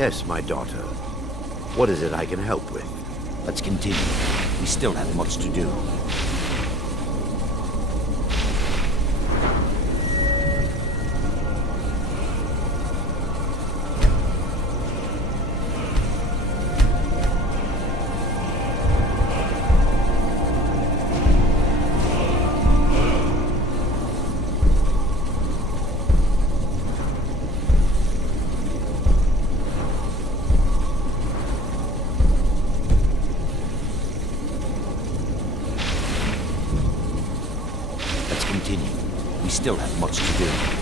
Yes, my daughter. What is it I can help with? Let's continue. We still have much to do. continue. We still have much to do.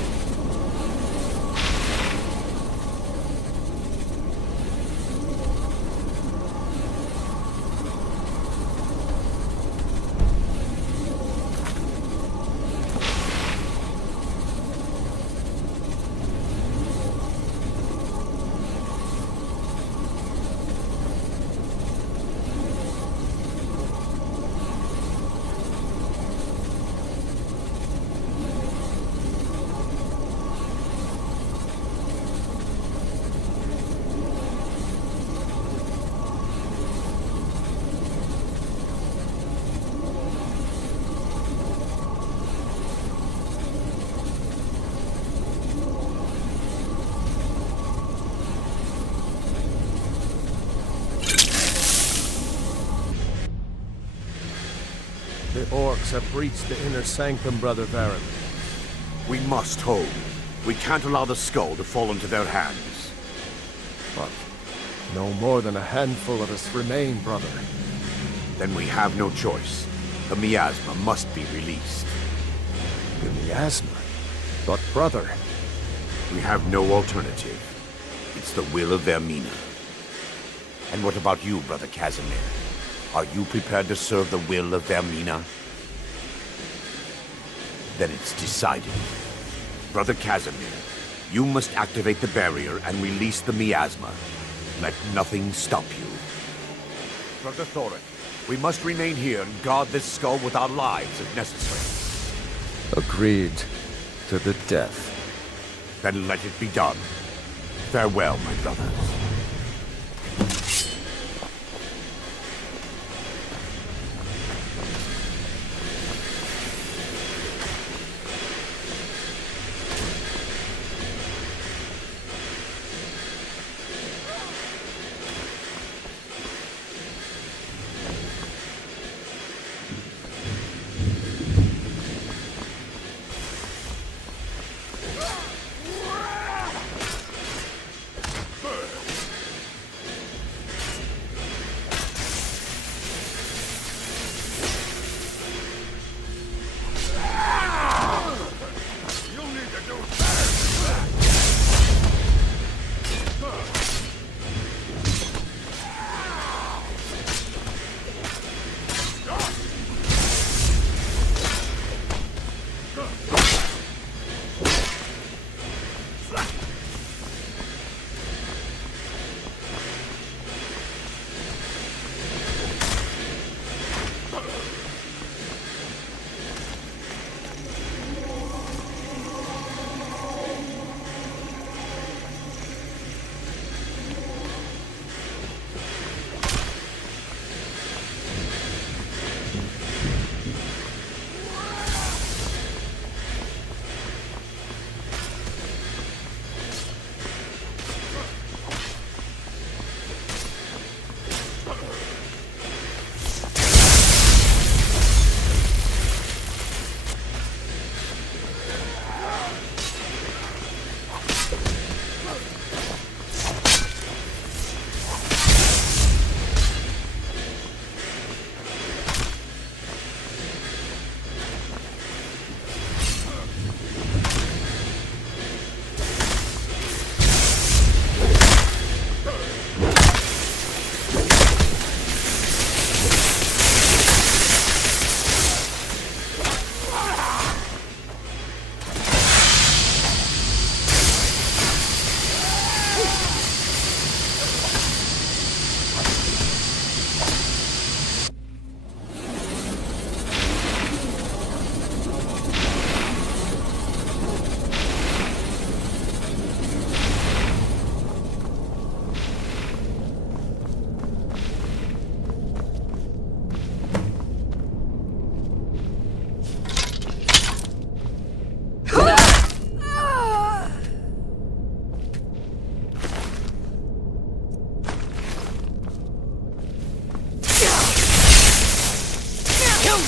The orcs have breached the inner sanctum, Brother Varen. We must hold. We can't allow the skull to fall into their hands. But no more than a handful of us remain, brother. Then we have no choice. The miasma must be released. The miasma? But brother... We have no alternative. It's the will of Vermina. And what about you, Brother Casimir? Are you prepared to serve the will of Vermina? Then it's decided. Brother Casimir, you must activate the barrier and release the miasma. Let nothing stop you. Brother Thoric, we must remain here and guard this skull with our lives if necessary. Agreed to the death. Then let it be done. Farewell, my brothers.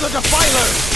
the Defilers!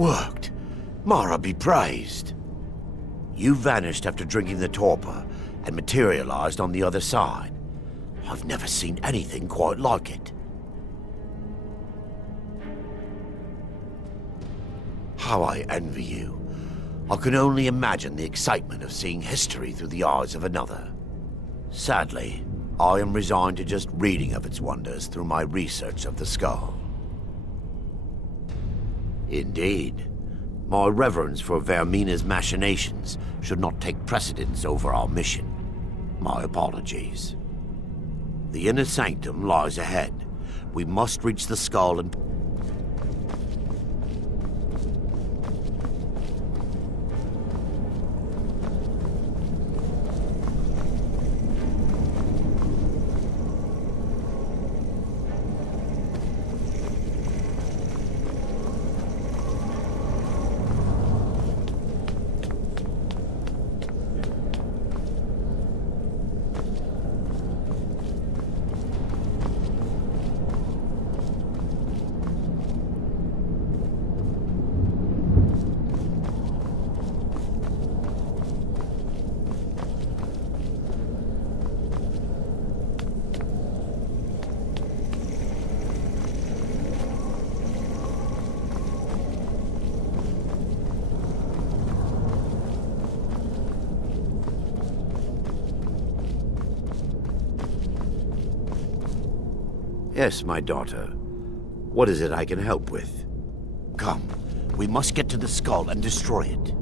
worked. Mara be praised. You vanished after drinking the torpor and materialized on the other side. I've never seen anything quite like it. How I envy you. I can only imagine the excitement of seeing history through the eyes of another. Sadly, I am resigned to just reading of its wonders through my research of the skull. Indeed, my reverence for Vermina's machinations should not take precedence over our mission. My apologies. The inner sanctum lies ahead. We must reach the skull and... Yes, my daughter. What is it I can help with? Come, we must get to the skull and destroy it.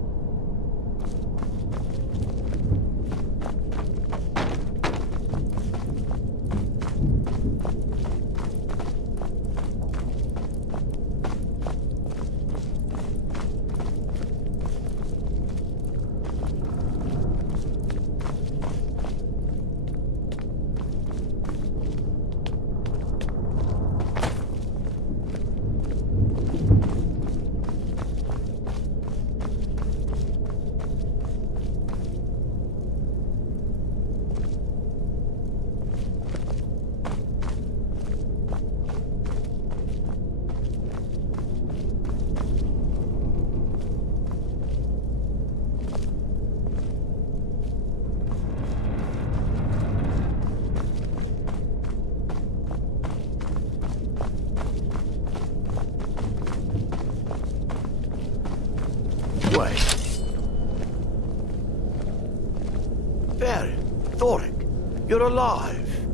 You're alive.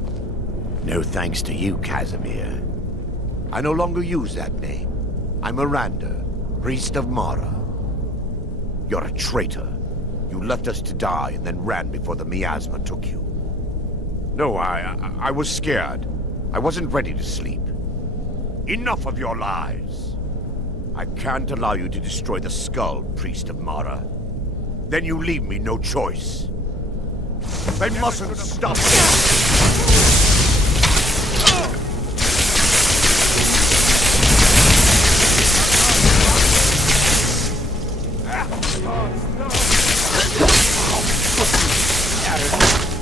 No thanks to you, Casimir. I no longer use that name. I'm Miranda, priest of Mara. You're a traitor. You left us to die and then ran before the miasma took you. No, I was scared. I wasn't ready to sleep. Enough of your lies. I can't allow you to destroy the skull, priest of Mara. Then you leave me no choice. They mustn't stop me!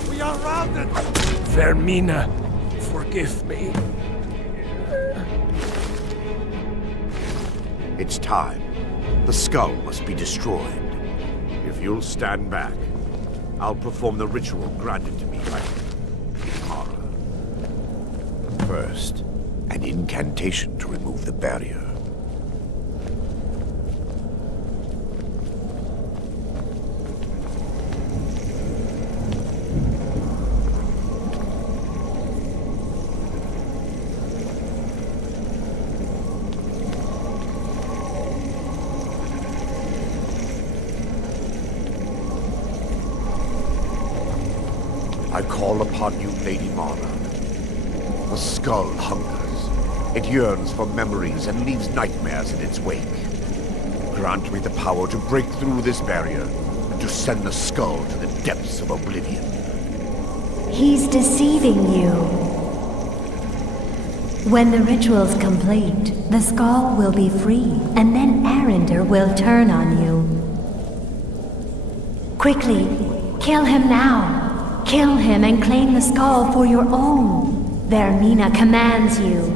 We are rounded! Vermina, forgive me. It's time. The skull must be destroyed. If you'll stand back, I'll perform the ritual granted to me by Mara. First, an incantation to remove the barrier. I call upon you, Lady Mara. The skull hungers. It yearns for memories and leaves nightmares in its wake. Grant me the power to break through this barrier and to send the skull to the depths of oblivion. He's deceiving you. When the ritual's complete, the skull will be free, and then Arender will turn on you. Quickly, kill him now. Kill him and claim the skull for your own. Vermina commands you.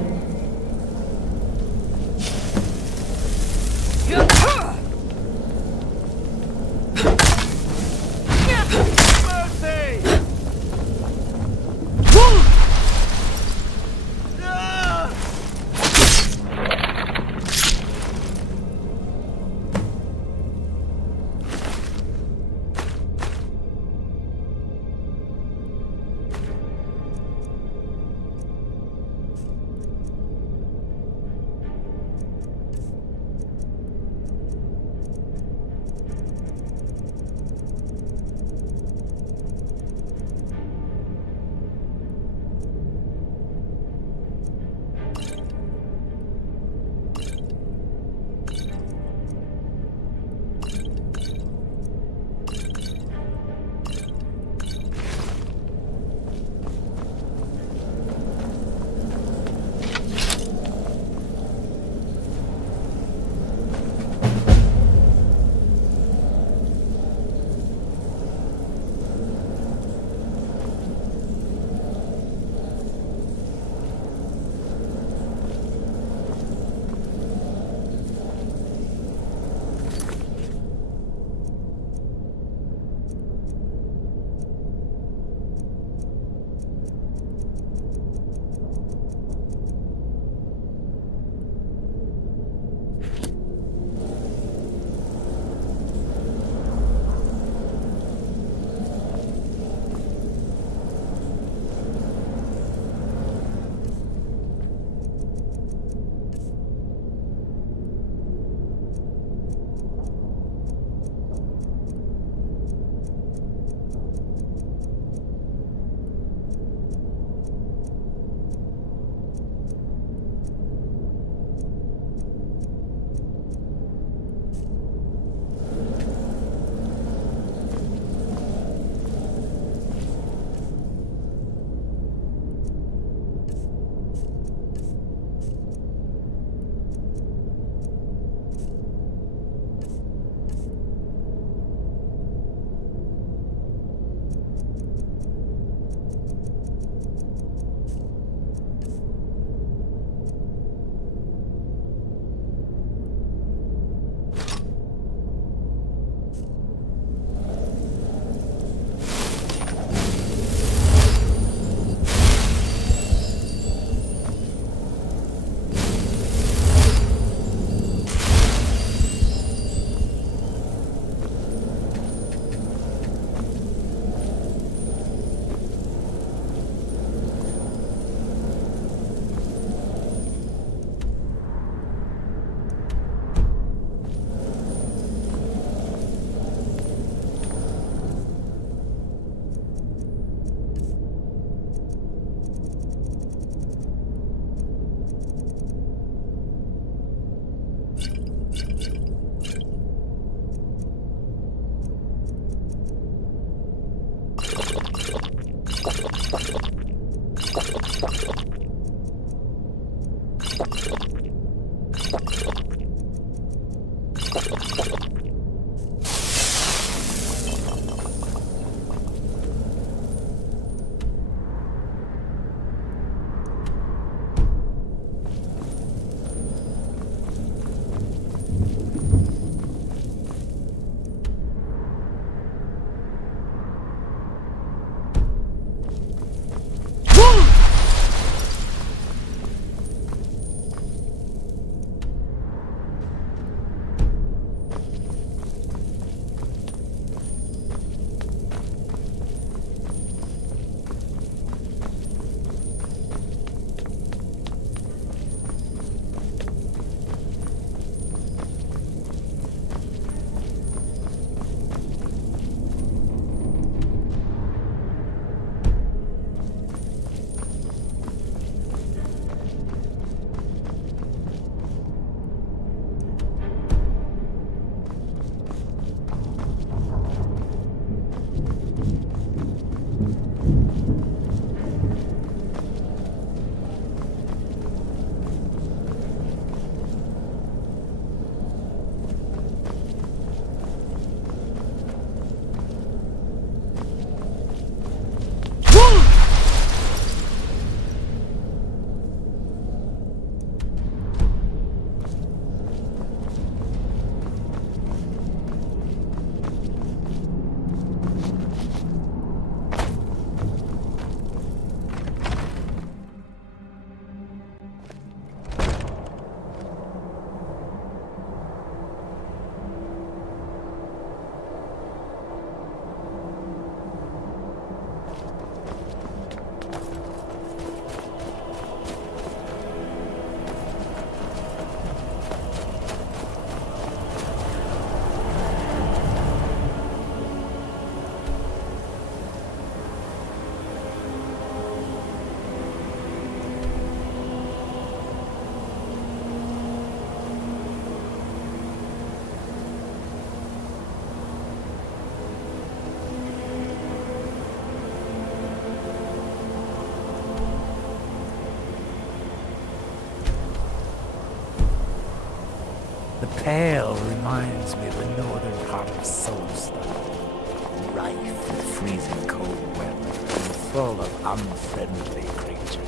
The Pale reminds me of the northern part of Solstar, rife with freezing cold weather and full of unfriendly creatures.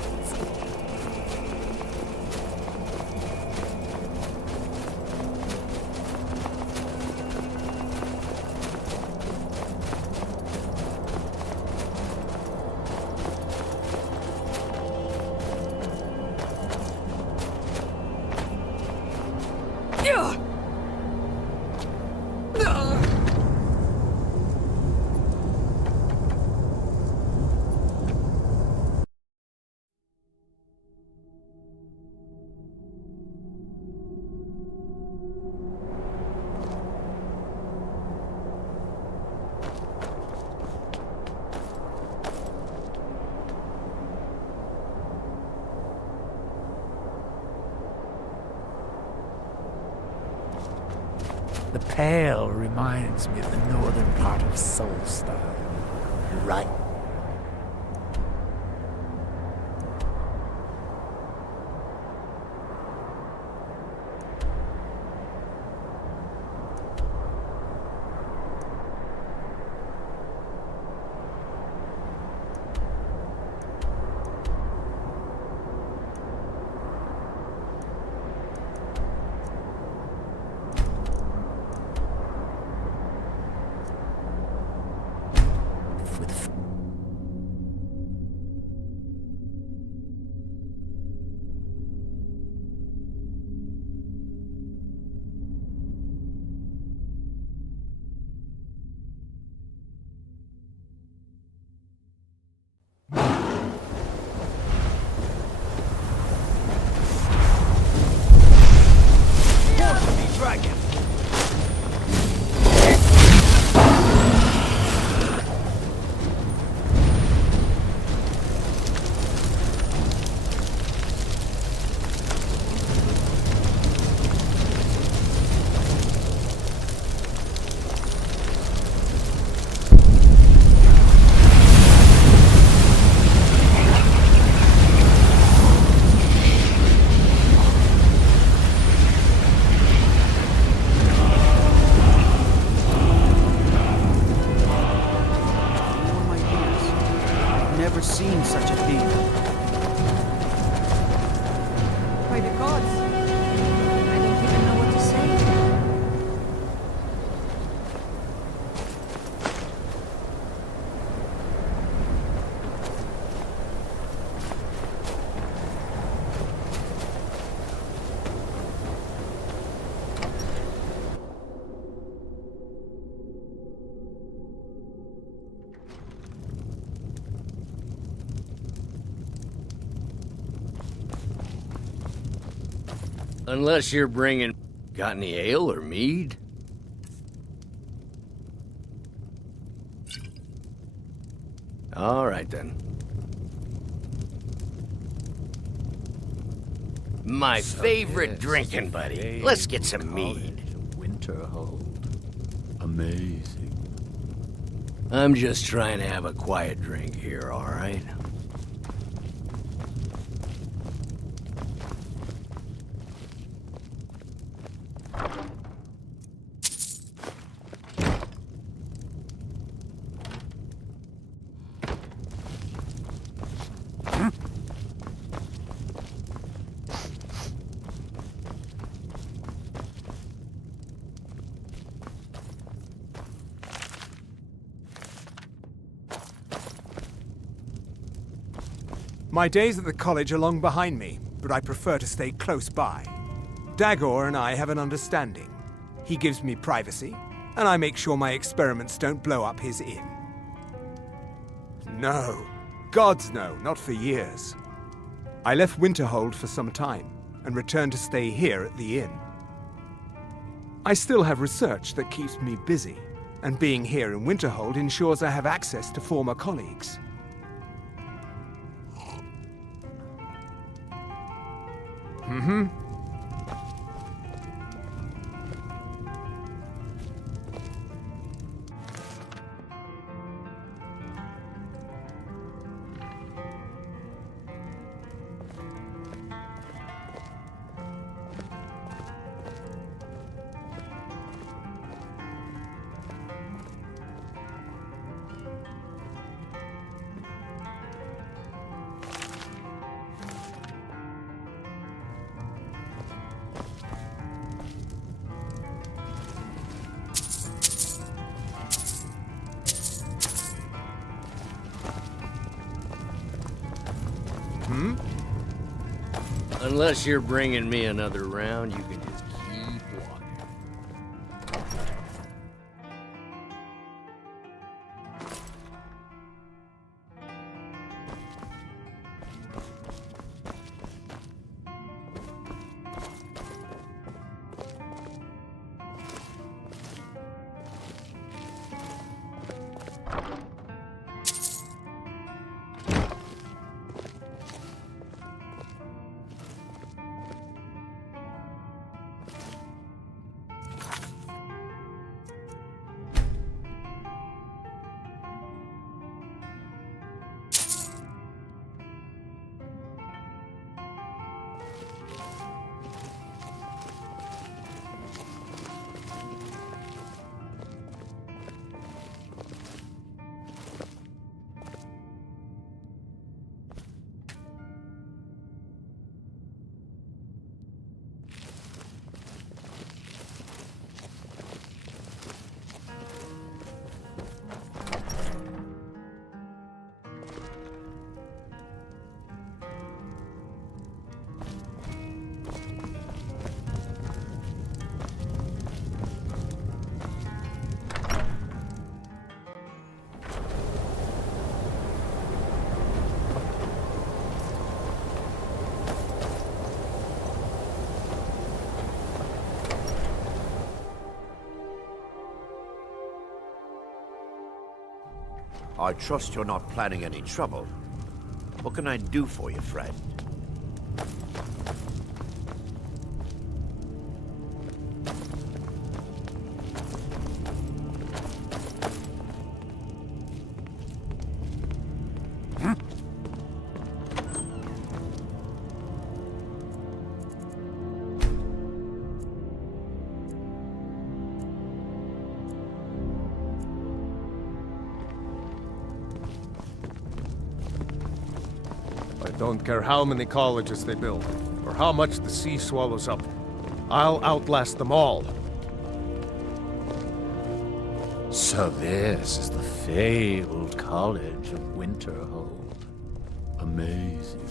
The Pale reminds me of the northern part of Solstar, right? never seen such a thing. By the gods, I don't even know what to say. Unless you're bringing... Got any ale or mead? All right, then. My favorite drinking buddy. Let's get some mead. Winterhold. Amazing. I'm just trying to have a quiet drink here, all right? My days at the college are long behind me, but I prefer to stay close by. Dagor and I have an understanding. He gives me privacy, and I make sure my experiments don't blow up his inn. No. Gods no, not for years. I left Winterhold for some time, and returned to stay here at the inn. I still have research that keeps me busy, and being here in Winterhold ensures I have access to former colleagues. Mm-hmm. Unless you're bringing me another round, you can just keep walking. I trust you're not planning any trouble. What can I do for you, friend? Don't care how many colleges they build, or how much the sea swallows up. I'll outlast them all. So this is the fabled College of Winterhold. Amazing.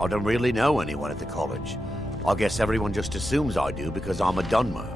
I don't really know anyone at the college. I guess everyone just assumes I do because I'm a Dunmer.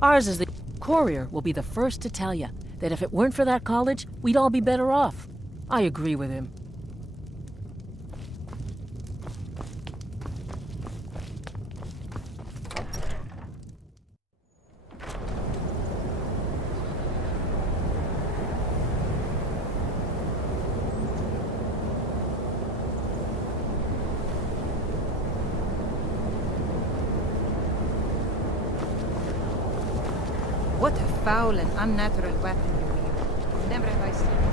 Ours is the courier will be the first to tell you that if it weren't for that college, we'd all be better off. I agree with him. What a foul and unnatural weapon you wield. Never have I seen it.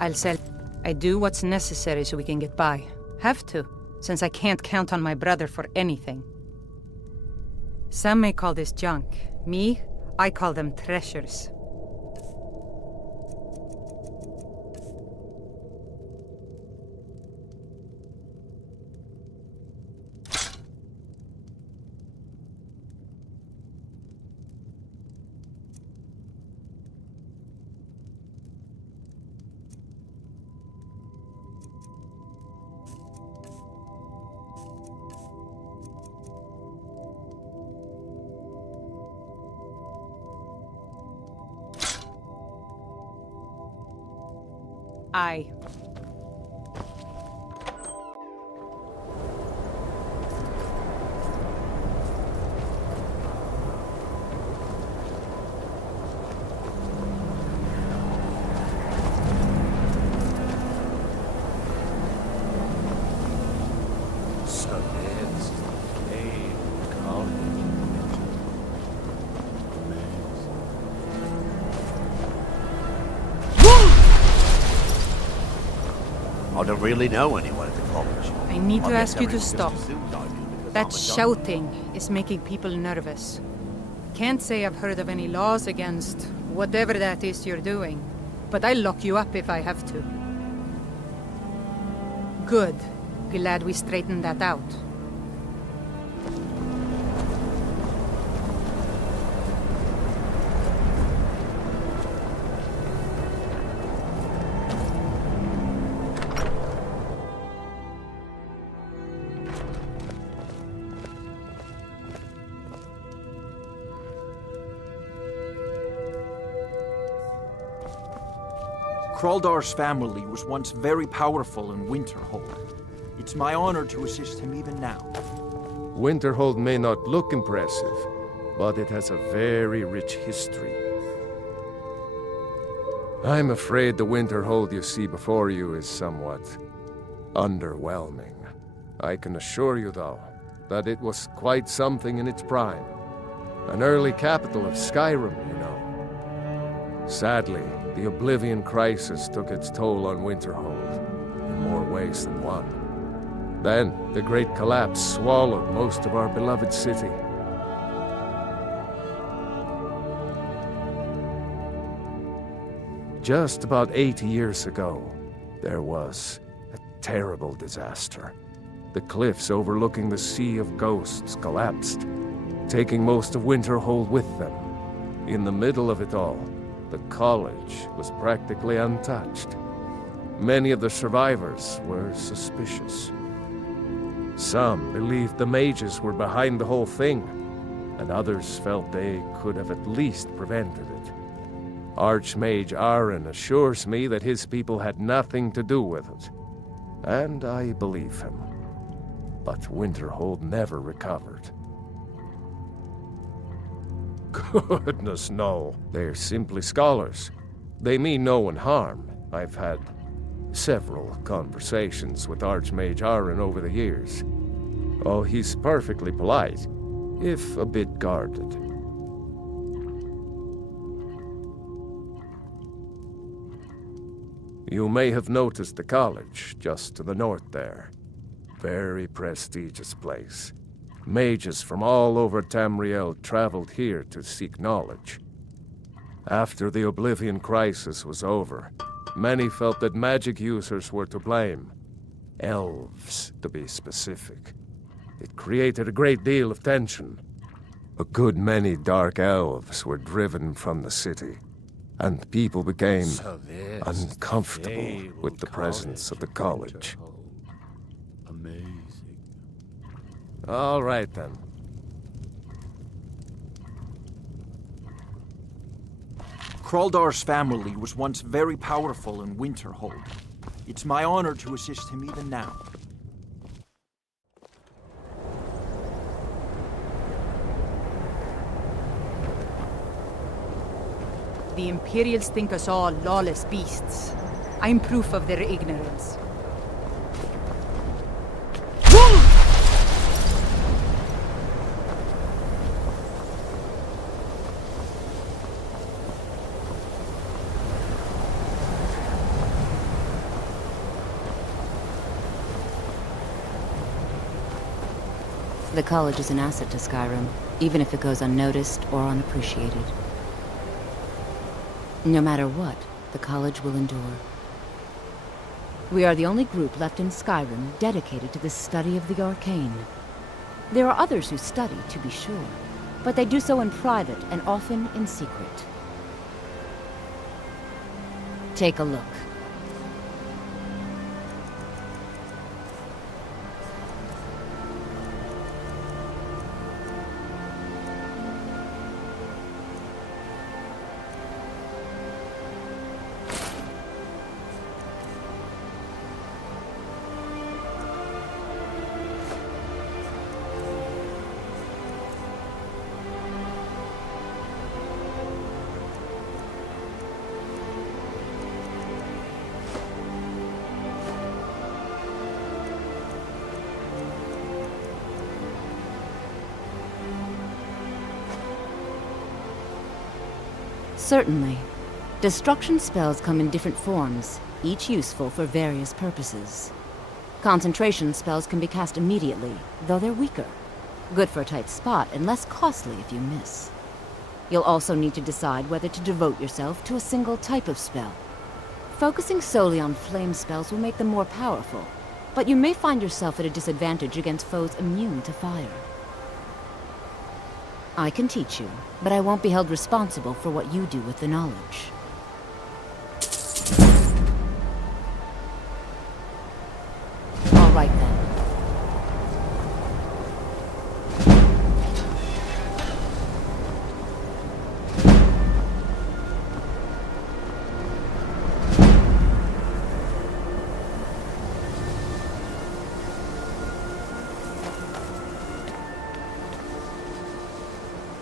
I'll sell. I do what's necessary so we can get by. Have to, since I can't count on my brother for anything. Some may call this junk. Me, I call them treasures. Aye. So this is the fabled College of I don't really know anyone at the college. I need to guess ask you to everyone just stop. assumes I do because That I'm a Dunmer. shouting is making people nervous. Can't say I've heard of any laws against whatever that is you're doing, but I'll lock you up if I have to. Good. Glad we straightened that out. Kraldar's family was once very powerful in Winterhold. It's my honor to assist him even now. Winterhold may not look impressive, but it has a very rich history. I'm afraid the Winterhold you see before you is somewhat underwhelming. I can assure you, though, that it was quite something in its prime. An early capital of Skyrim, you know. Sadly, the Oblivion Crisis took its toll on Winterhold, in more ways than one. Then, the Great Collapse swallowed most of our beloved city. Just about 80 years ago, there was a terrible disaster. The cliffs overlooking the Sea of Ghosts collapsed, taking most of Winterhold with them. In the middle of it all, the college was practically untouched. Many of the survivors were suspicious. Some believed the mages were behind the whole thing, and others felt they could have at least prevented it. Archmage Aaron assures me that his people had nothing to do with it, and I believe him. But Winterhold never recovered. Goodness, no. They're simply scholars. They mean no one harm. I've had several conversations with Archmage Aaron over the years. Oh, he's perfectly polite, if a bit guarded. You may have noticed the college just to the north there. Very prestigious place. Mages from all over Tamriel traveled here to seek knowledge. After the Oblivion Crisis was over, many felt that magic users were to blame. Elves, to be specific. It created a great deal of tension. A good many dark elves were driven from the city, and people became uncomfortable with the presence of the college. Amazing. All right, then. Kraldar's family was once very powerful in Winterhold. It's my honor to assist him even now. The Imperials think us all lawless beasts. I'm proof of their ignorance. The college is an asset to Skyrim, even if it goes unnoticed or unappreciated. No matter what, the college will endure. We are the only group left in Skyrim dedicated to the study of the arcane. There are others who study, to be sure, but they do so in private and often in secret. Take a look. Certainly. Destruction spells come in different forms, each useful for various purposes. Concentration spells can be cast immediately, though they're weaker. Good for a tight spot and less costly if you miss. You'll also need to decide whether to devote yourself to a single type of spell. Focusing solely on flame spells will make them more powerful, but you may find yourself at a disadvantage against foes immune to fire. I can teach you, but I won't be held responsible for what you do with the knowledge. All right then.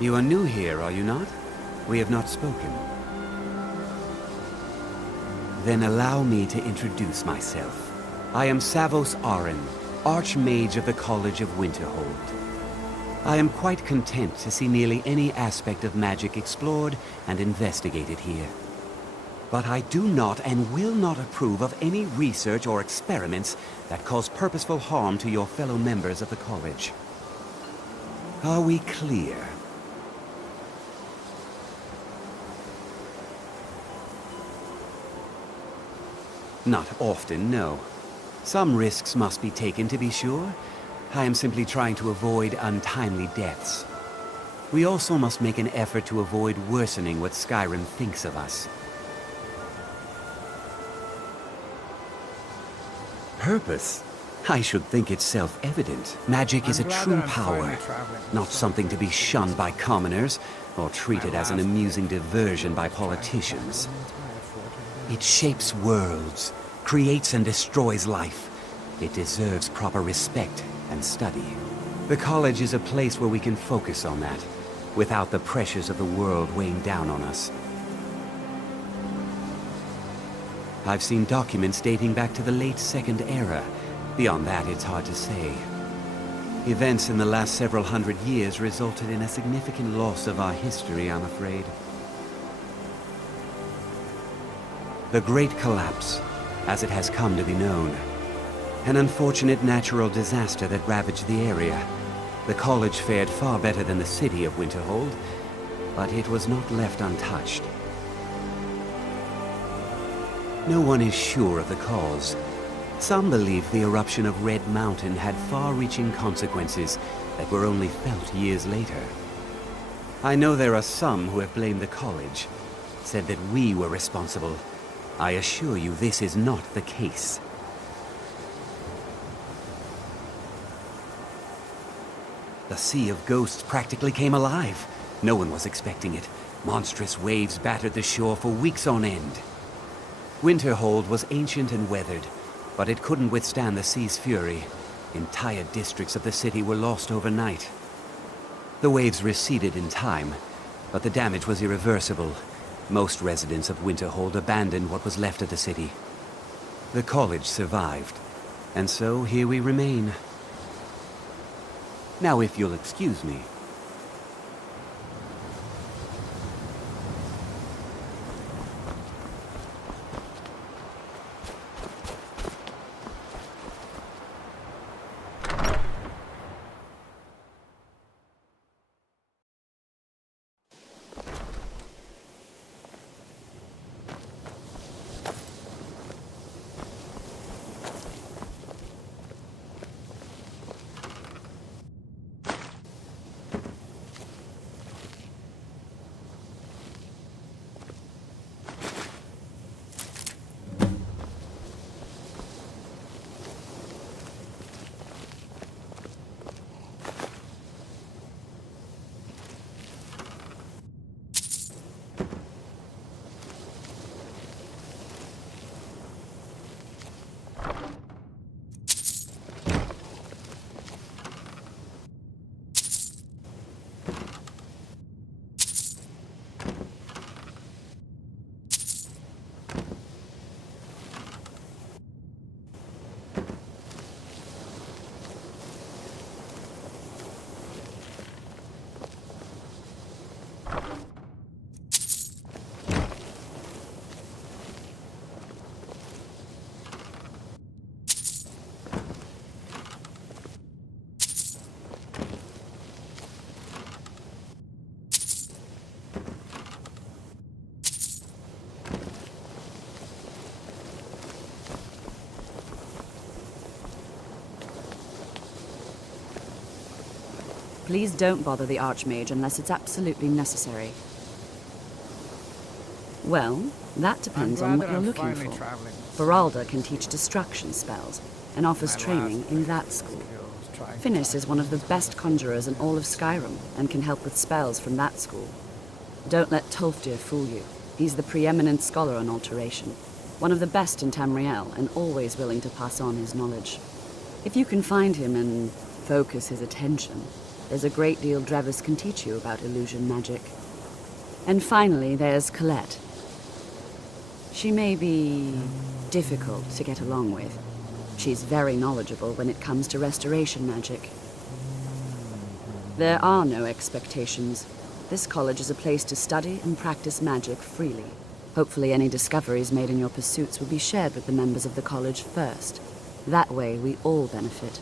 You are new here, are you not? We have not spoken. Then allow me to introduce myself. I am Savos Arin, Archmage of the College of Winterhold. I am quite content to see nearly any aspect of magic explored and investigated here. But I do not and will not approve of any research or experiments that cause purposeful harm to your fellow members of the college. Are we clear? Not often, no. Some risks must be taken, to be sure. I am simply trying to avoid untimely deaths. We also must make an effort to avoid worsening what Skyrim thinks of us. Purpose? I should think it's self-evident. Magic is a true power, not something to be shunned by commoners or treated as an amusing diversion by politicians. It shapes worlds, creates and destroys life. It deserves proper respect and study. The college is a place where we can focus on that, without the pressures of the world weighing down on us. I've seen documents dating back to the late Second Era. Beyond that, it's hard to say. Events in the last several hundred years resulted in a significant loss of our history, I'm afraid. The Great Collapse, as it has come to be known. An unfortunate natural disaster that ravaged the area. The college fared far better than the city of Winterhold, but it was not left untouched. No one is sure of the cause. Some believe the eruption of Red Mountain had far-reaching consequences that were only felt years later. I know there are some who have blamed the college, said that we were responsible. I assure you this is not the case. The Sea of Ghosts practically came alive. No one was expecting it. Monstrous waves battered the shore for weeks on end. Winterhold was ancient and weathered, but it couldn't withstand the sea's fury. Entire districts of the city were lost overnight. The waves receded in time, but the damage was irreversible. Most residents of Winterhold abandoned what was left of the city. The college survived, and so here we remain. Now, if you'll excuse me. Please don't bother the Archmage unless it's absolutely necessary. Well, that depends on what you're looking for. Beralda can teach distraction spells and offers training in that school. Finis is one of the best conjurers in all of Skyrim and can help with spells from that school. Don't let Tolfdir fool you. He's the preeminent scholar on alteration, one of the best in Tamriel and always willing to pass on his knowledge. If you can find him and focus his attention, There's a great deal Drevis can teach you about illusion magic. And finally, there's Colette. She may be difficult to get along with. She's very knowledgeable when it comes to restoration magic. There are no expectations. This college is a place to study and practice magic freely. Hopefully any discoveries made in your pursuits will be shared with the members of the college first. That way, we all benefit.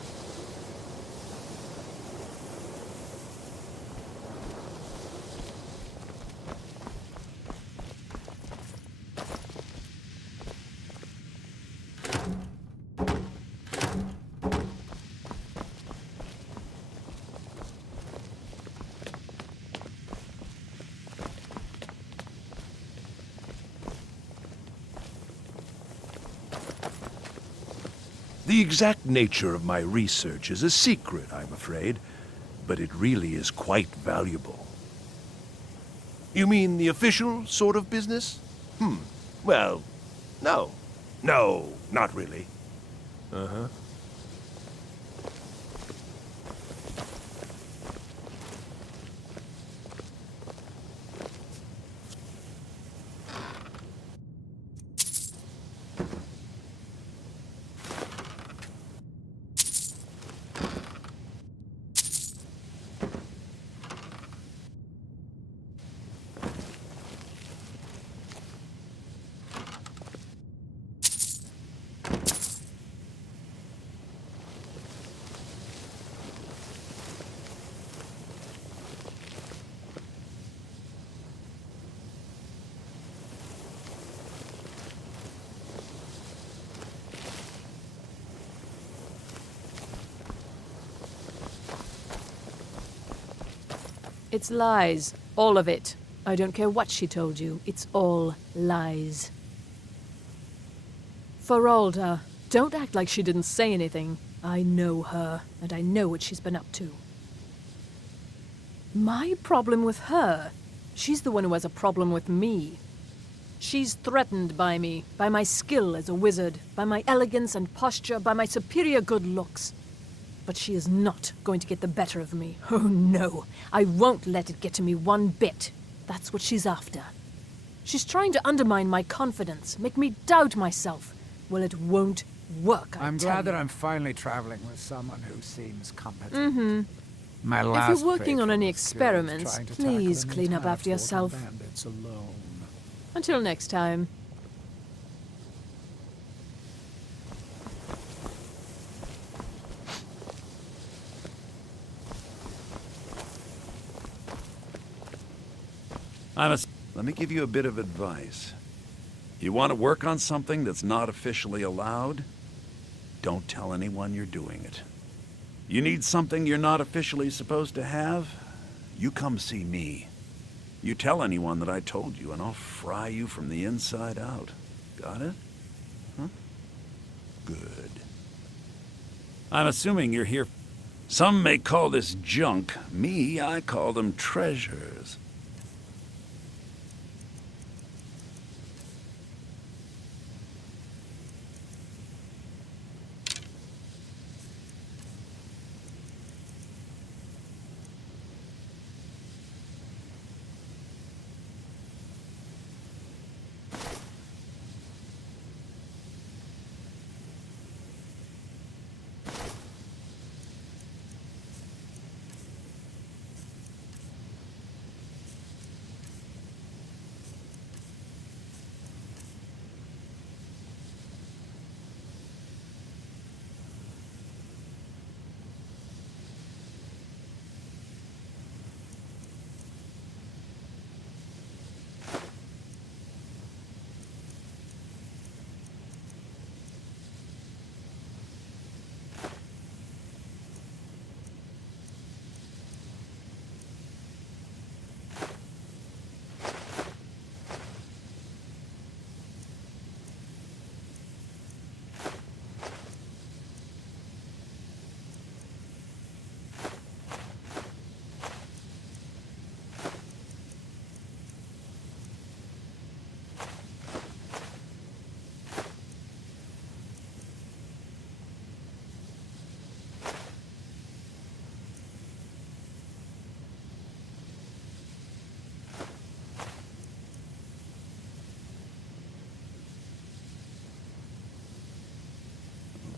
The exact nature of my research is a secret, I'm afraid, but it really is quite valuable. You mean the official sort of business? Well, no. No, not really. Uh-huh. It's lies. All of it. I don't care what she told you. It's all lies. Feralda, don't act like she didn't say anything. I know her, and I know what she's been up to. My problem with her? She's the one who has a problem with me. She's threatened by me, by my skill as a wizard, by my elegance and posture, by my superior good looks. But she is not going to get the better of me. Oh no, I won't let it get to me one bit. That's what she's after. She's trying to undermine my confidence, make me doubt myself. Well, it won't work, I'm glad that I'm finally traveling with someone who seems competent. Mm-hmm. My last If you're working on any patron experiments, skills trying to please tackle clean up entire after yourself. fort of bandits alone. Until next time. Let me give you a bit of advice. You want to work on something that's not officially allowed? Don't tell anyone you're doing it. You need something you're not officially supposed to have? You come see me. You tell anyone that I told you, and I'll fry you from the inside out. Got it? Huh? Good. I'm assuming you're here. Some may call this junk. Me, I call them treasures.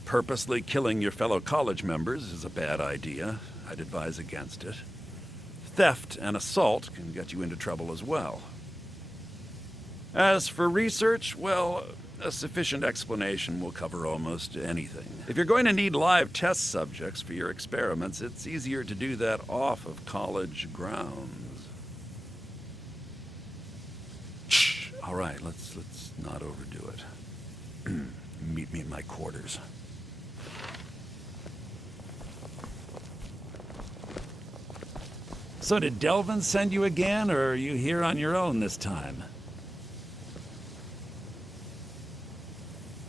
purposely killing your fellow college members is a bad idea. I'd advise against it. Theft and assault can get you into trouble as well. As for research, well, a sufficient explanation will cover almost anything. If you're going to need live test subjects for your experiments, it's easier to do that off of college grounds. Shh! All right, let's not overdo it. Meet me in my quarters. So did Delvin send you again, or are you here on your own this time?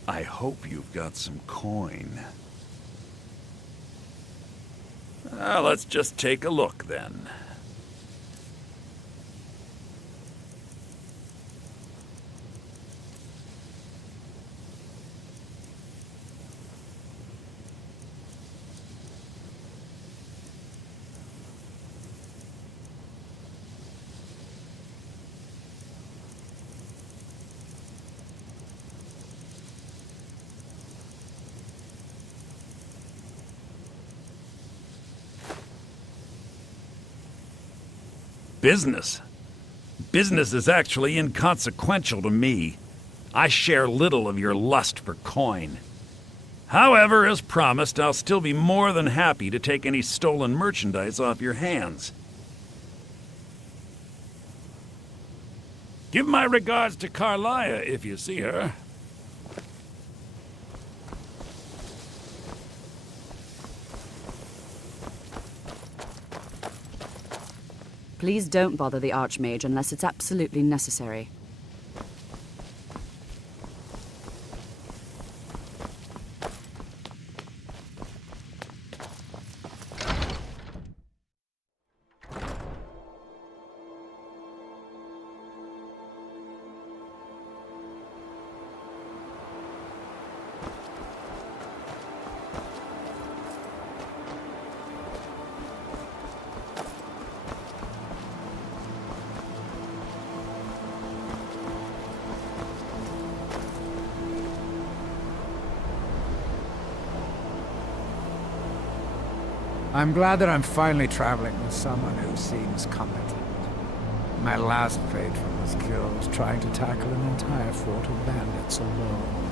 I hope you've got some coin. Let's just take a look then. Business? Business is actually inconsequential to me. I share little of your lust for coin. However, as promised, I'll still be more than happy to take any stolen merchandise off your hands. Give my regards to Carlia if you see her. Please don't bother the Archmage unless it's absolutely necessary. I'm glad that I'm finally traveling with someone who seems competent. My last patron was killed trying to tackle an entire fort of bandits alone.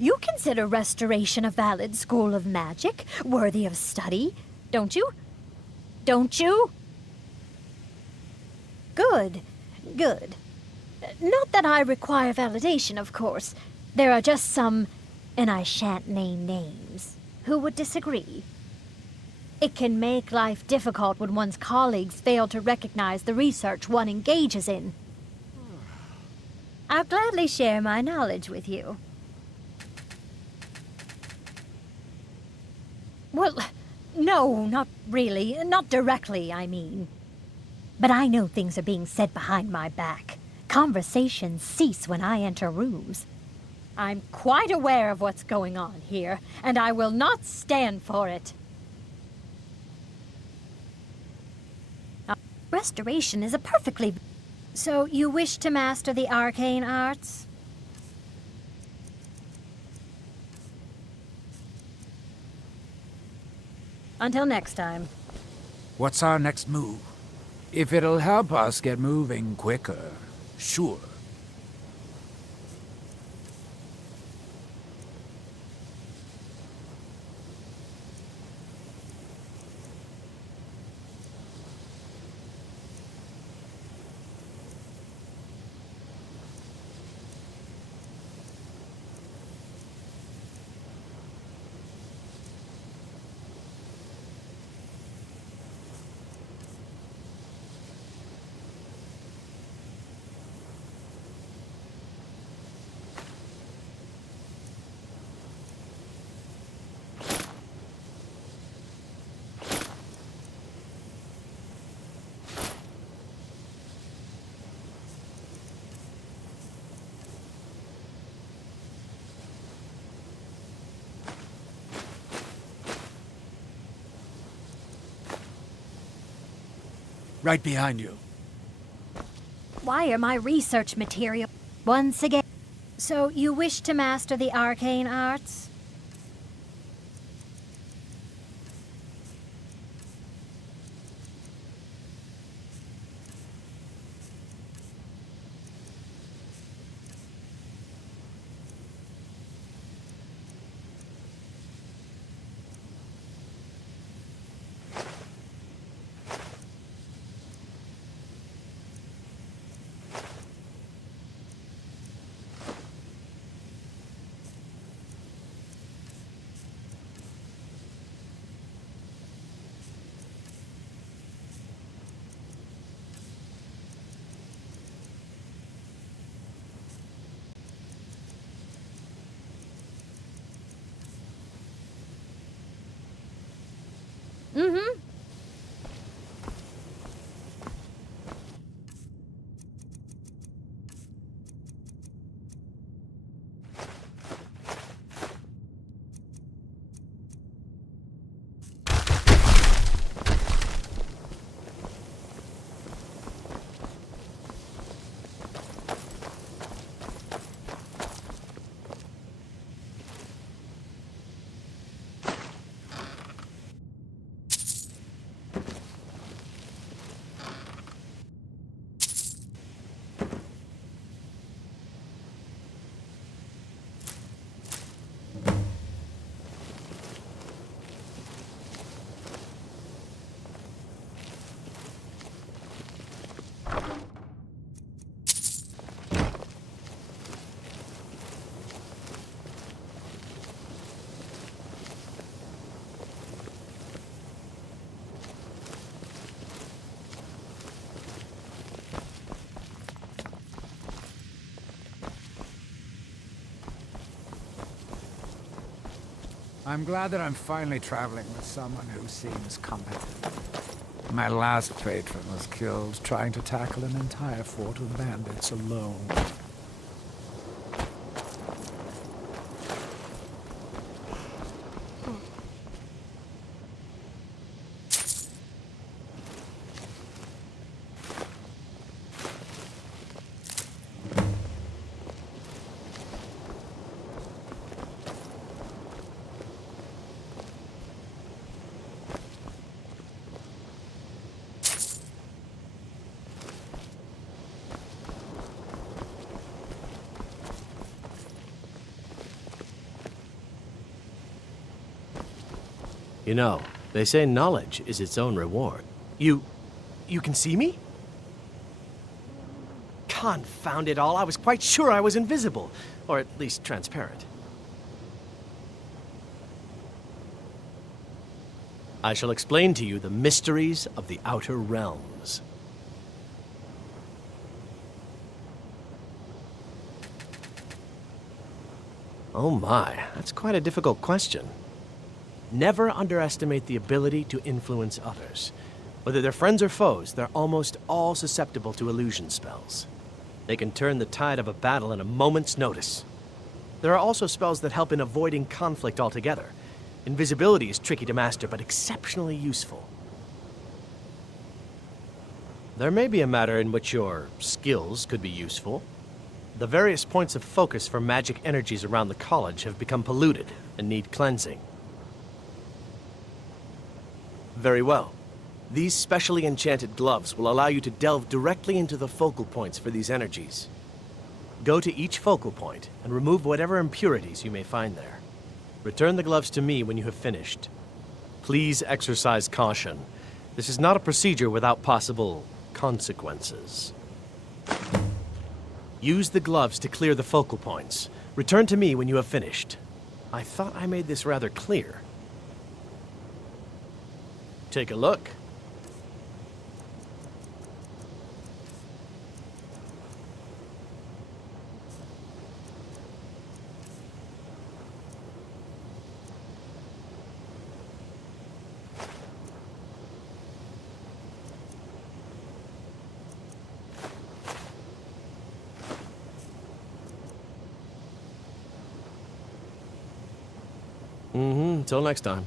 You consider restoration a valid school of magic, worthy of study, don't you? Don't you? Good, good. Not that I require validation, of course. There are just some, and I shan't name names, who would disagree. It can make life difficult when one's colleagues fail to recognize the research one engages in. I'll gladly share my knowledge with you. Well, no, not really. Not directly, I mean. But I know things are being said behind my back. Conversations cease when I enter rooms. I'm quite aware of what's going on here, and I will not stand for it. Restoration is a perfectly... So you wish to master the arcane arts? Until next time. What's our next move? If it'll help us get moving quicker, sure. Right behind you. Why are my research material once again? So you wish to master the arcane arts? Mm-hmm. I'm glad that I'm finally traveling with someone who seems competent. My last patron was killed trying to tackle an entire fort of bandits alone. You know, they say knowledge is its own reward. You can see me? Confound it all, I was quite sure I was invisible. Or at least transparent. I shall explain to you the mysteries of the Outer Realms. Oh my, that's quite a difficult question. Never underestimate the ability to influence others. Whether they're friends or foes, they're almost all susceptible to illusion spells. They can turn the tide of a battle in a moment's notice. There are also spells that help in avoiding conflict altogether. Invisibility is tricky to master, but exceptionally useful. There may be a matter in which your skills could be useful. The various points of focus for magic energies around the college have become polluted and need cleansing. Very well. These specially enchanted gloves will allow you to delve directly into the focal points for these energies. Go to each focal point and remove whatever impurities you may find there. Return the gloves to me when you have finished. Please exercise caution. This is not a procedure without possible consequences. Use the gloves to clear the focal points. Return to me when you have finished. I thought I made this rather clear. Take a look. Until next time.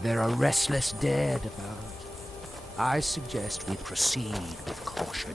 There are restless dead about. I suggest we proceed with caution.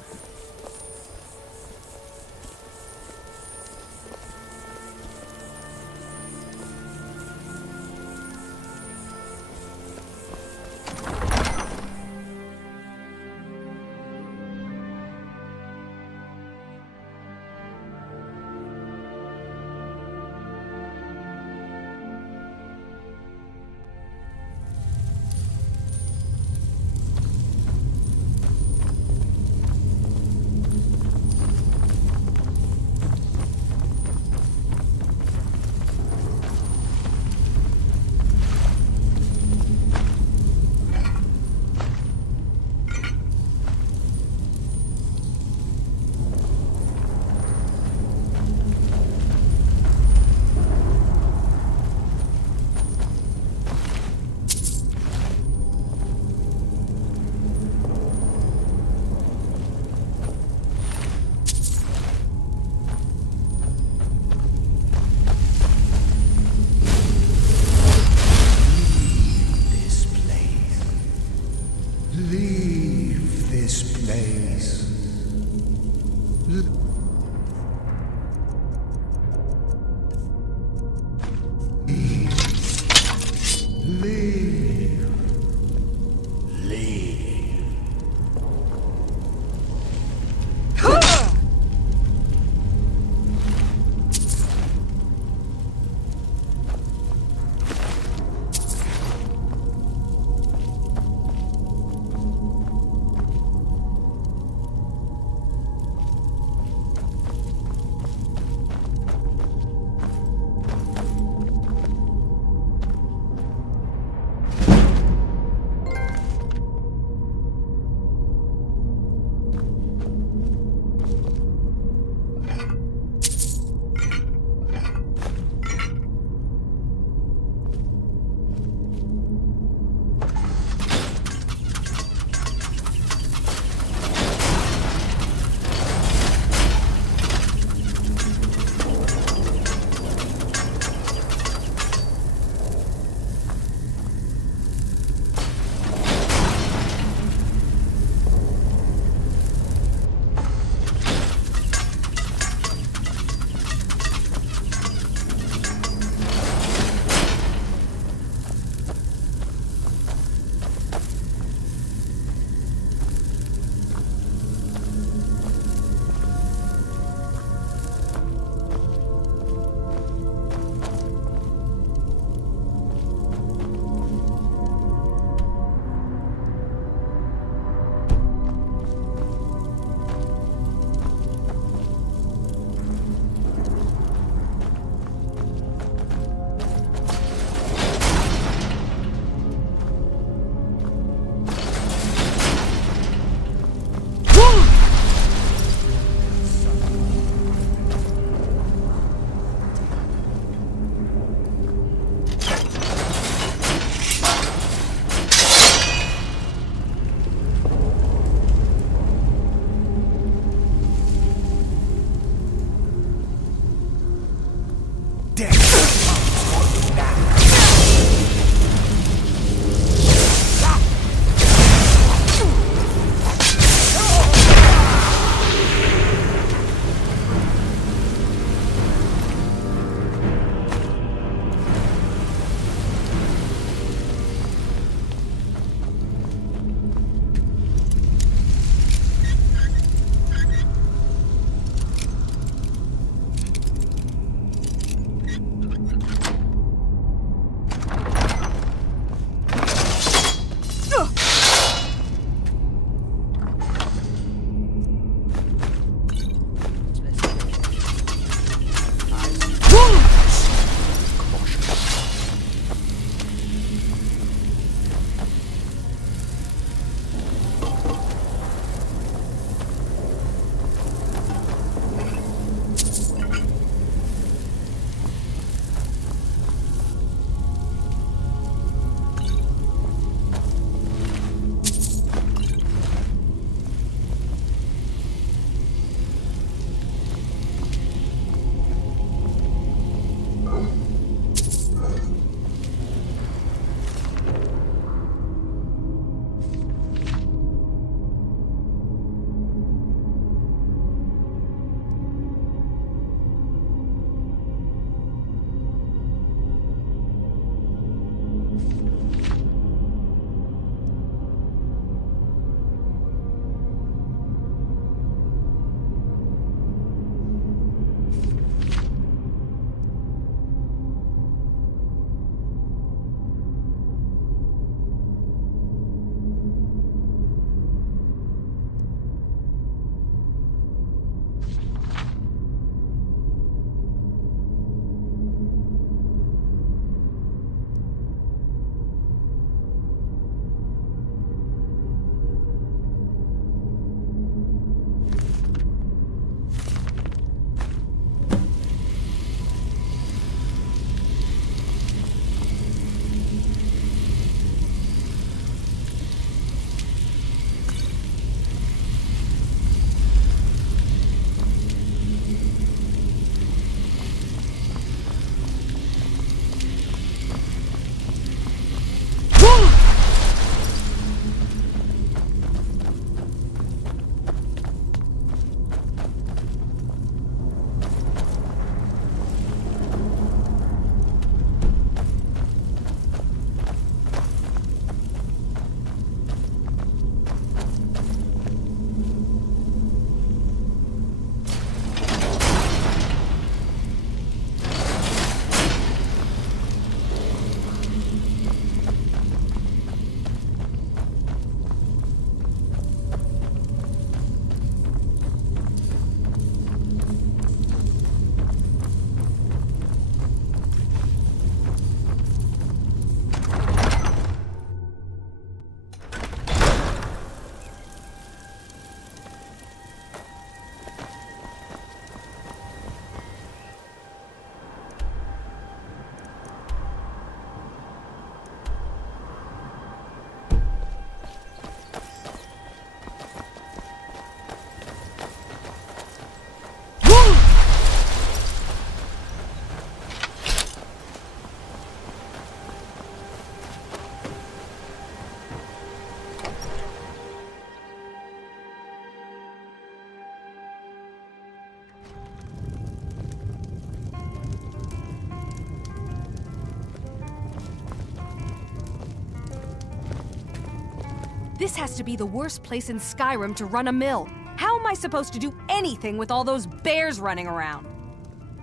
This has to be the worst place in Skyrim to run a mill. How am I supposed to do anything with all those bears running around?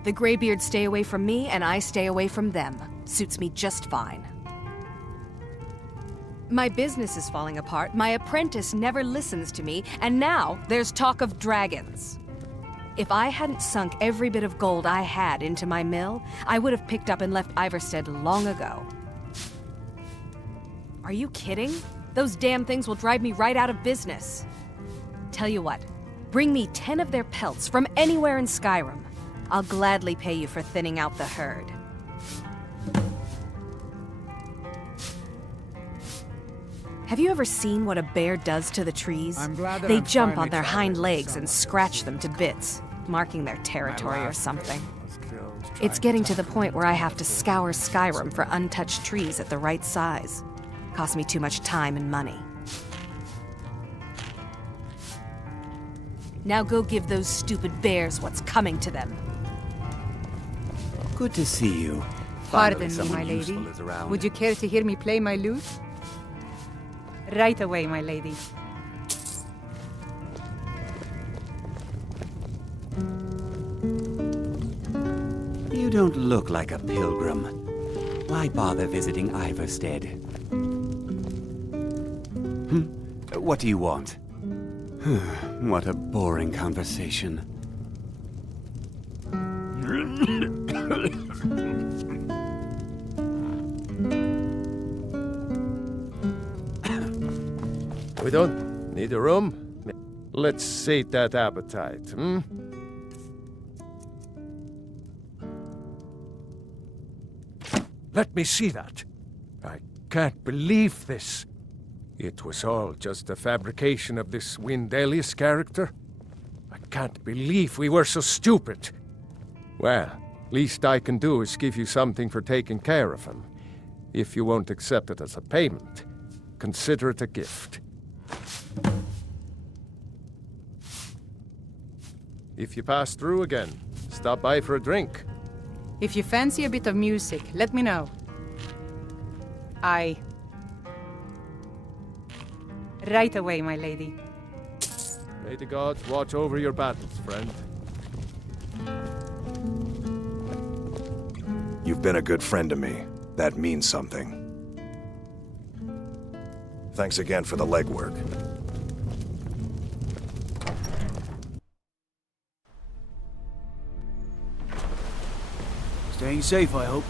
The Greybeards stay away from me, and I stay away from them. Suits me just fine. My business is falling apart, my apprentice never listens to me, and now there's talk of dragons. If I hadn't sunk every bit of gold I had into my mill, I would have picked up and left Ivarstead long ago. Are you kidding? Those damn things will drive me right out of business. Tell you what, bring me 10 of their pelts from anywhere in Skyrim. I'll gladly pay you for thinning out the herd. Have you ever seen what a bear does to the trees? They jump on their hind legs and scratch them to bits, marking their territory or something. It's getting to the point where I have to scour Skyrim for untouched trees at the right size. Costs me too much time and money. Now go give those stupid bears what's coming to them. Good to see you. Pardon me, my lady. Would you care to hear me play my lute? Right away, my lady. You don't look like a pilgrim. Why bother visiting Ivarstead? What do you want? What a boring conversation. We don't need a room. Let's sate that appetite, hmm? Let me see that. I can't believe this. It was all just a fabrication of this Windelius character. I can't believe we were so stupid. Well, least I can do is give you something for taking care of him. If you won't accept it as a payment, consider it a gift. If you pass through again, stop by for a drink. If you fancy a bit of music, let me know. Right away, my lady. May the gods watch over your battles, friend. You've been a good friend to me. That means something. Thanks again for the legwork. Staying safe, I hope.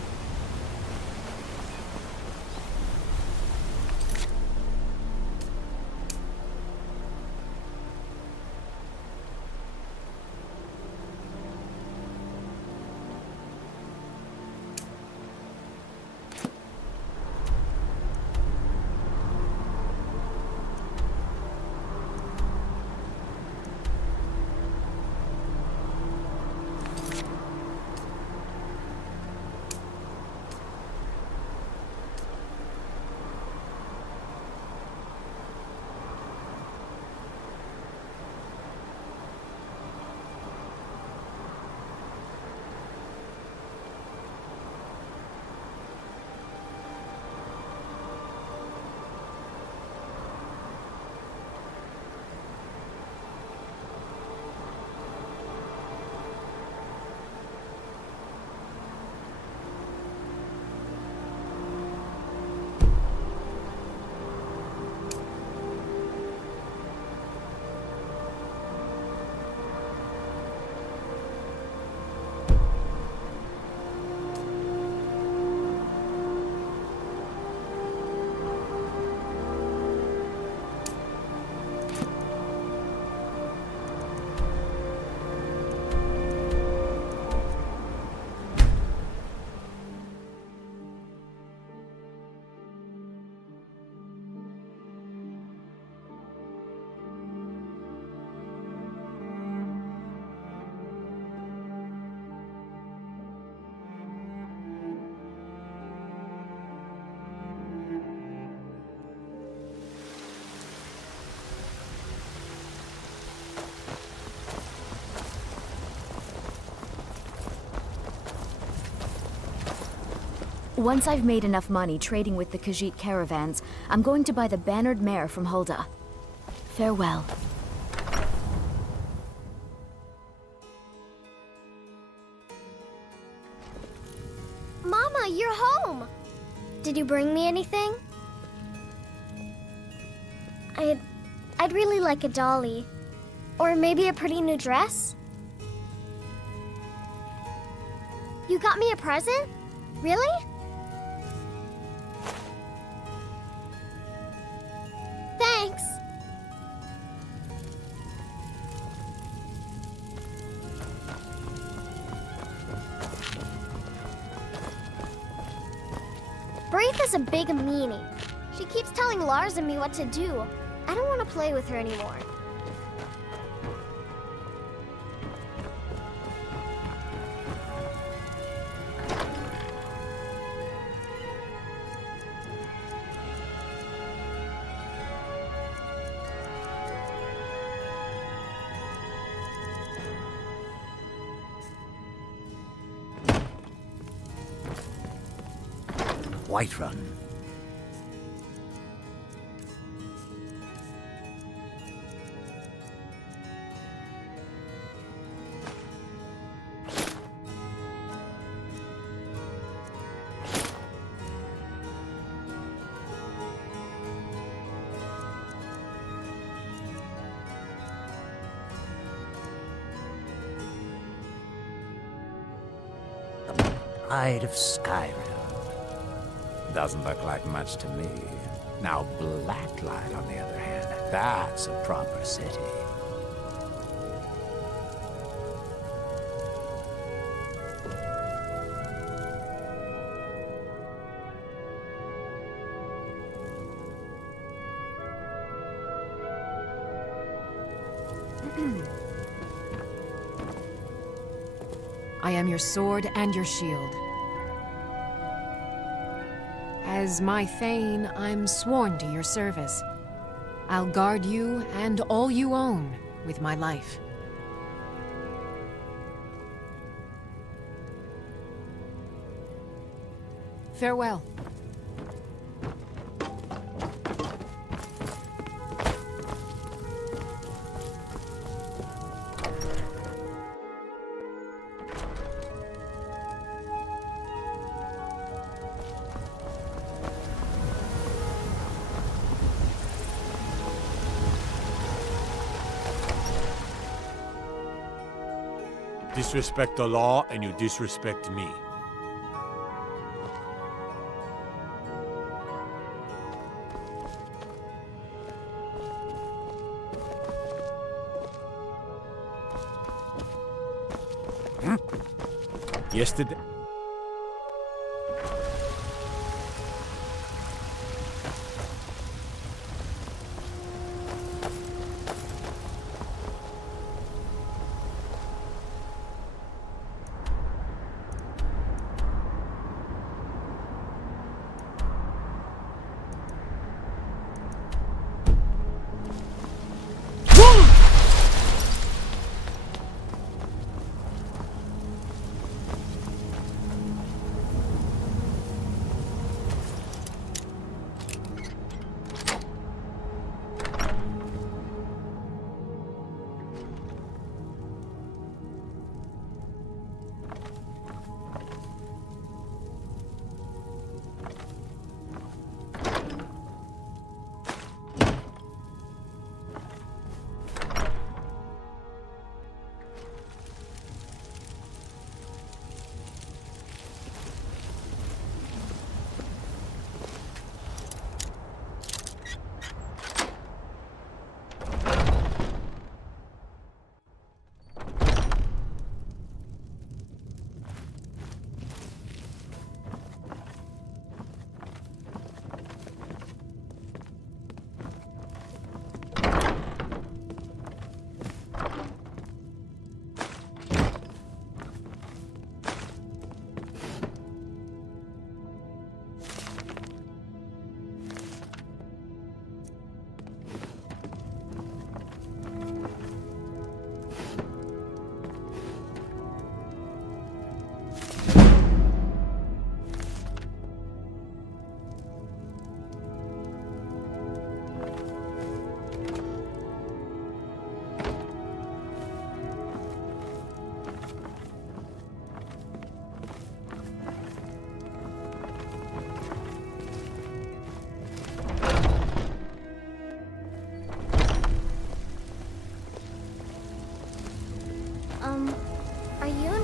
Once I've made enough money trading with the Khajiit caravans, I'm going to buy the bannered mare from Hulda. Farewell. Mama, you're home! Did you bring me anything? I'd really like a dolly. Or maybe a pretty new dress? You got me a present? Really? Thanks. Braith is a big meanie. She keeps telling Lars and me what to do. I don't want to play with her anymore. Whiterun. Bride of Skyrim. Doesn't look like much to me. Now Blacklight, on the other hand, that's a proper city. I am your sword and your shield. As my Thane, I'm sworn to your service. I'll guard you and all you own with my life. Farewell. Disrespect the law, and you disrespect me. Yesterday...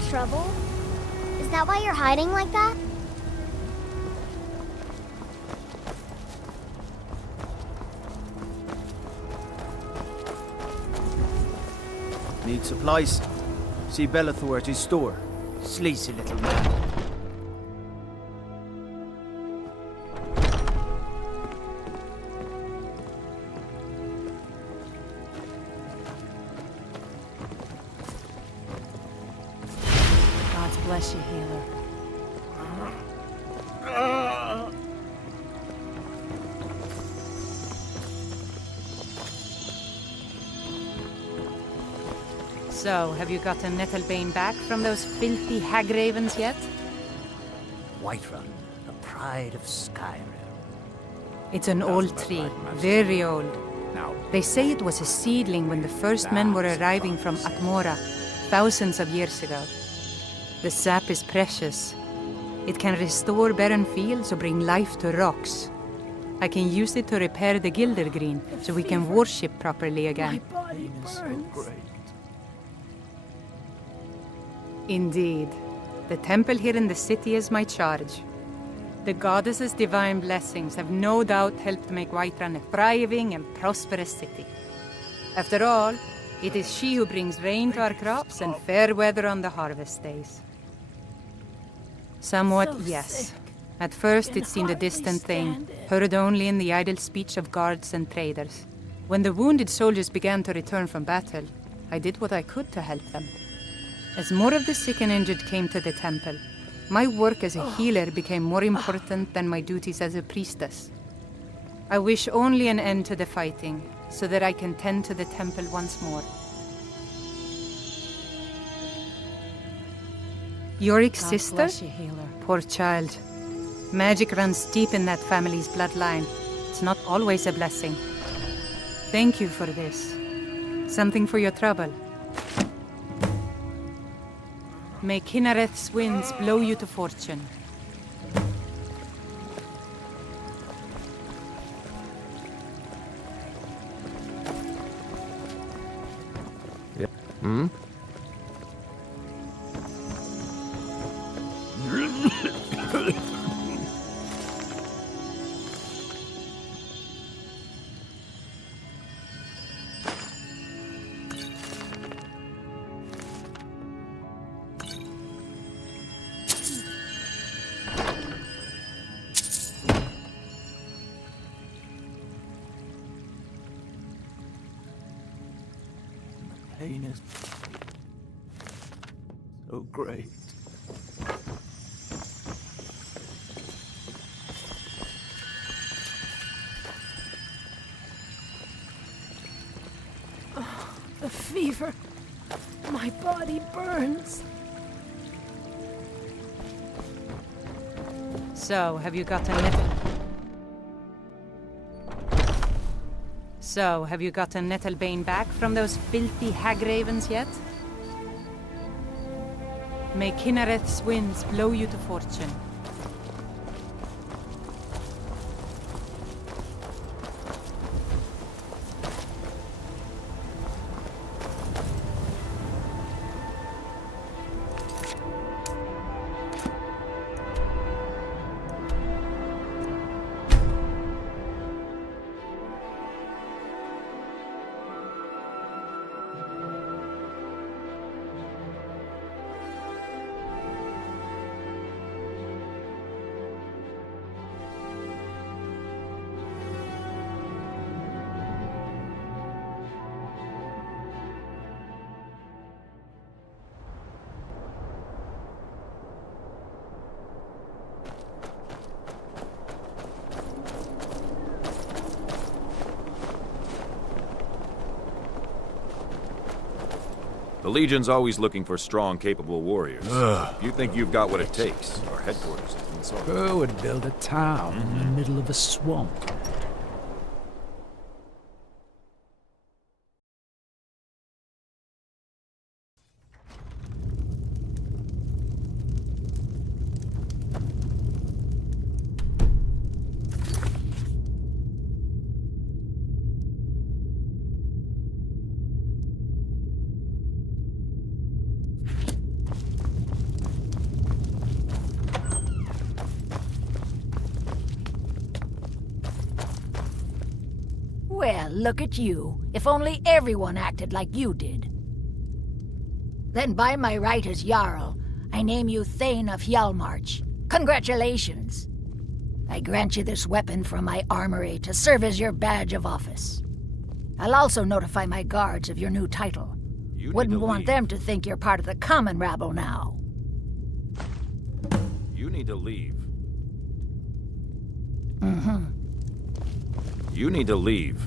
trouble? Is that why you're hiding like that? Need supplies? See Bellathor at his store. Sleazy little man. God bless you, healer. So, have you gotten Nettlebane back from those filthy hag ravens yet? Whiterun, the pride of Skyrim. It's an old tree, very old. They say it was a seedling when the first men were arriving from Atmora, thousands of years ago. The sap is precious. It can restore barren fields or bring life to rocks. I can use it to repair the Gildergreen, so we can worship properly again. My body burns. Indeed. The temple here in the city is my charge. The goddess's divine blessings have no doubt helped make Whiterun a thriving and prosperous city. After all, it is she who brings rain to our crops and fair weather on the harvest days. Somewhat, So yes. sick. At first Can it seemed a hardly distant thing, stand it. heard only in the idle speech of guards and traders. When the wounded soldiers began to return from battle, I did what I could to help them. As more of the sick and injured came to the temple, my work as a healer became more important than my duties as a priestess. I wish only an end to the fighting, so that I can tend to the temple once more. Yorik's God sister? bless you, healer. Poor child. Magic runs deep in that family's bloodline. It's not always a blessing. Thank you for this. Something for your trouble. May Kinnereth's winds blow you to fortune. Yep. Hmm? Pain is so great. Oh, the fever. My body burns. So, have you gotten Nettle? So, have you gotten Nettlebane back from those filthy hag ravens yet? May Kinnereth's winds blow you to fortune. The Legion's always looking for strong, capable warriors. If you think you've got what it takes, our headquarters is in Salt. Who would build a town in the middle of a swamp? Well, look at you. If only everyone acted like you did. Then by my right as Jarl, I name you Thane of Hjalmarch. Congratulations! I grant you this weapon from my armory to serve as your badge of office. I'll also notify my guards of your new title. Wouldn't want them to think you're part of the common rabble now. You need to leave. Mm-hmm. You need to leave.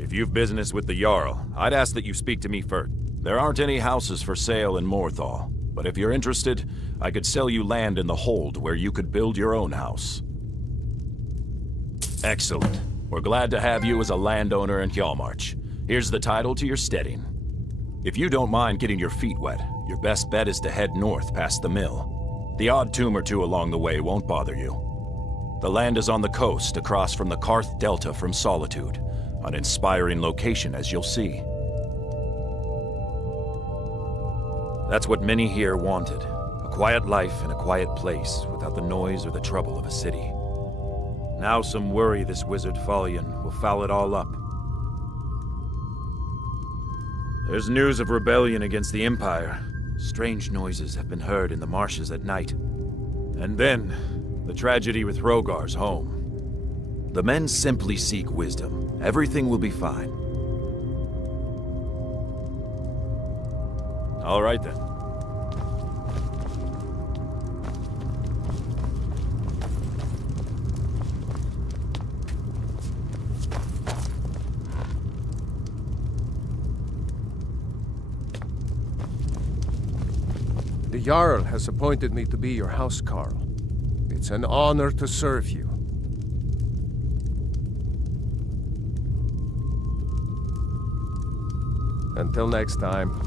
If you've business with the Jarl, I'd ask that you speak to me first. There aren't any houses for sale in Morthal, but if you're interested, I could sell you land in the Hold where you could build your own house. Excellent. We're glad to have you as a landowner in Hjalmarch. Here's the title to your steading. If you don't mind getting your feet wet, your best bet is to head north past the mill. The odd tomb or two along the way won't bother you. The land is on the coast, across from the Karth Delta from Solitude. An inspiring location, as you'll see. That's what many here wanted. A quiet life in a quiet place, without the noise or the trouble of a city. Now some worry this wizard Fallion will foul it all up. There's news of rebellion against the Empire. Strange noises have been heard in the marshes at night. And then, the tragedy with Hrogar's home. The men simply seek wisdom. Everything will be fine. All right then. The Jarl has appointed me to be your housecarl. It's an honor to serve you. Until next time.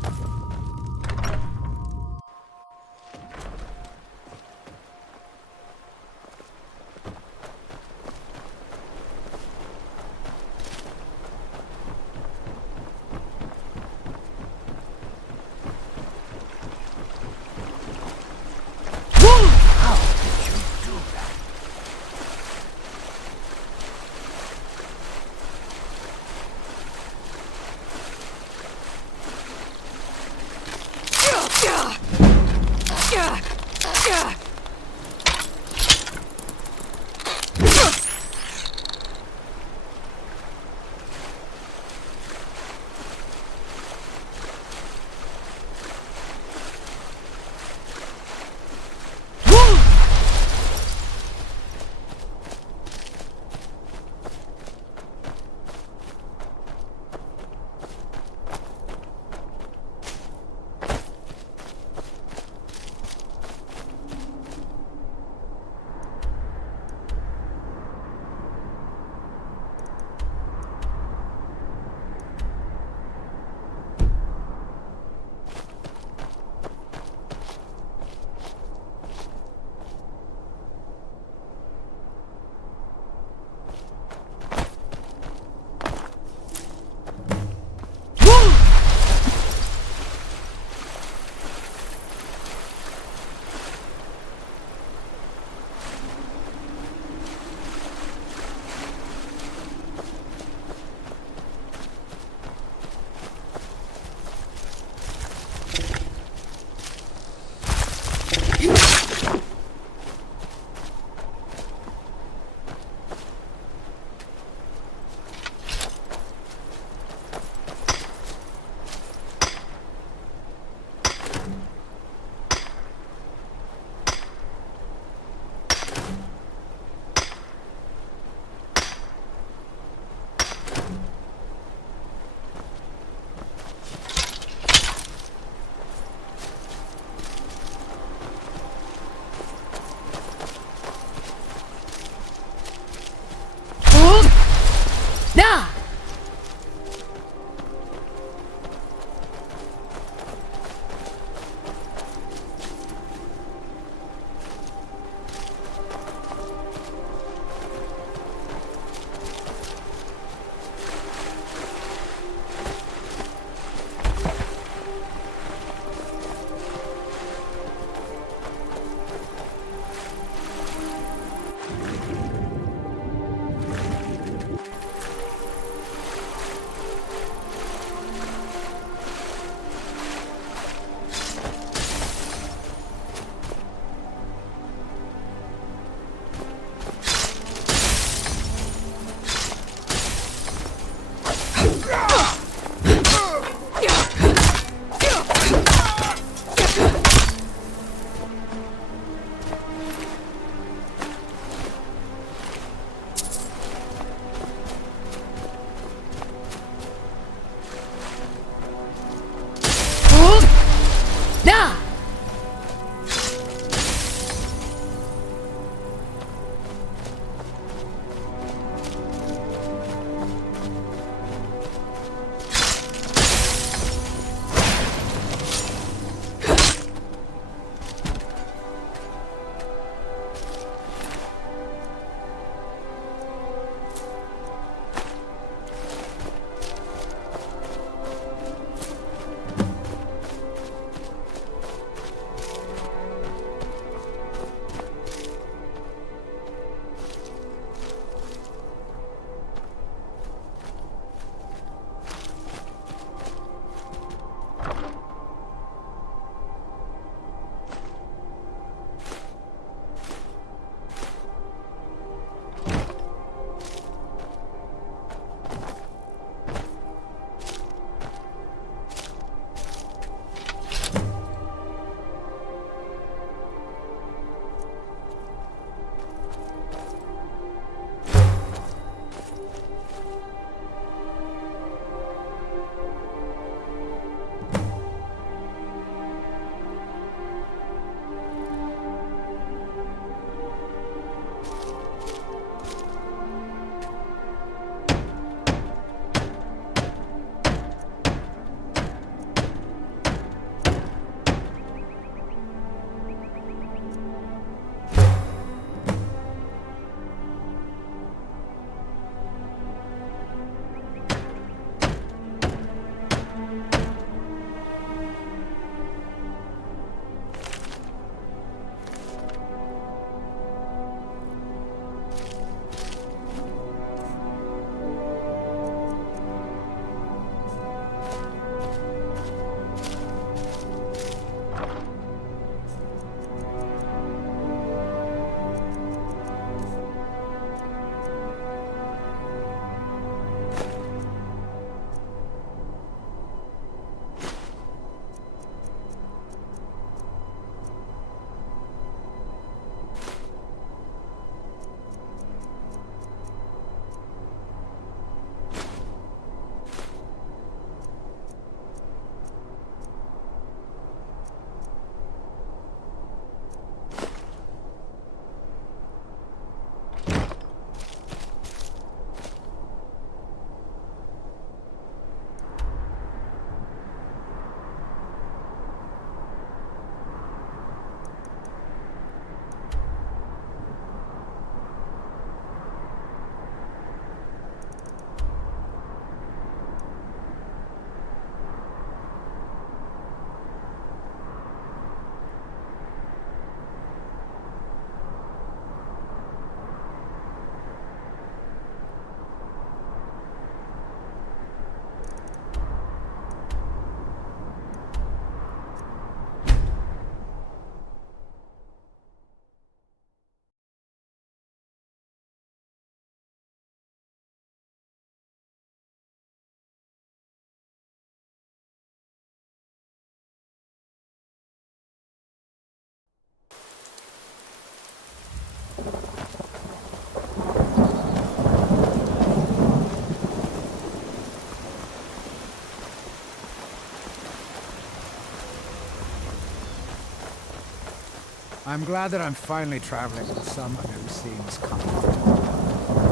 I'm glad that I'm finally traveling with someone who seems competent.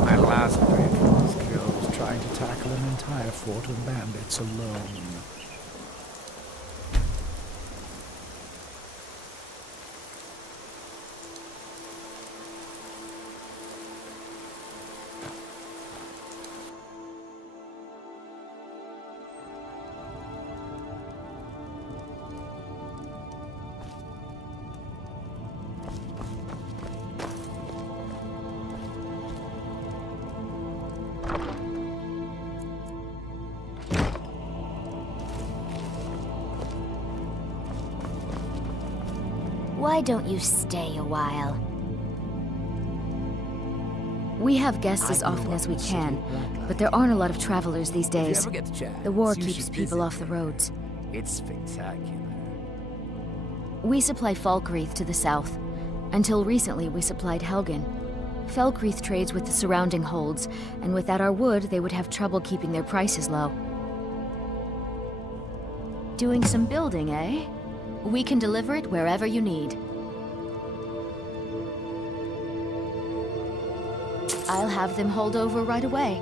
My last patron was killed trying to tackle an entire fort of bandits alone. Why don't you stay a while? We have guests as often as we can, but there aren't a lot of travelers these days. The war keeps people off the roads. It's spectacular. We supply Falkreath to the south. Until recently, we supplied Helgen. Falkreath trades with the surrounding holds, and without our wood, they would have trouble keeping their prices low. Doing some building, eh? We can deliver it wherever you need. I'll have them hauled over right away.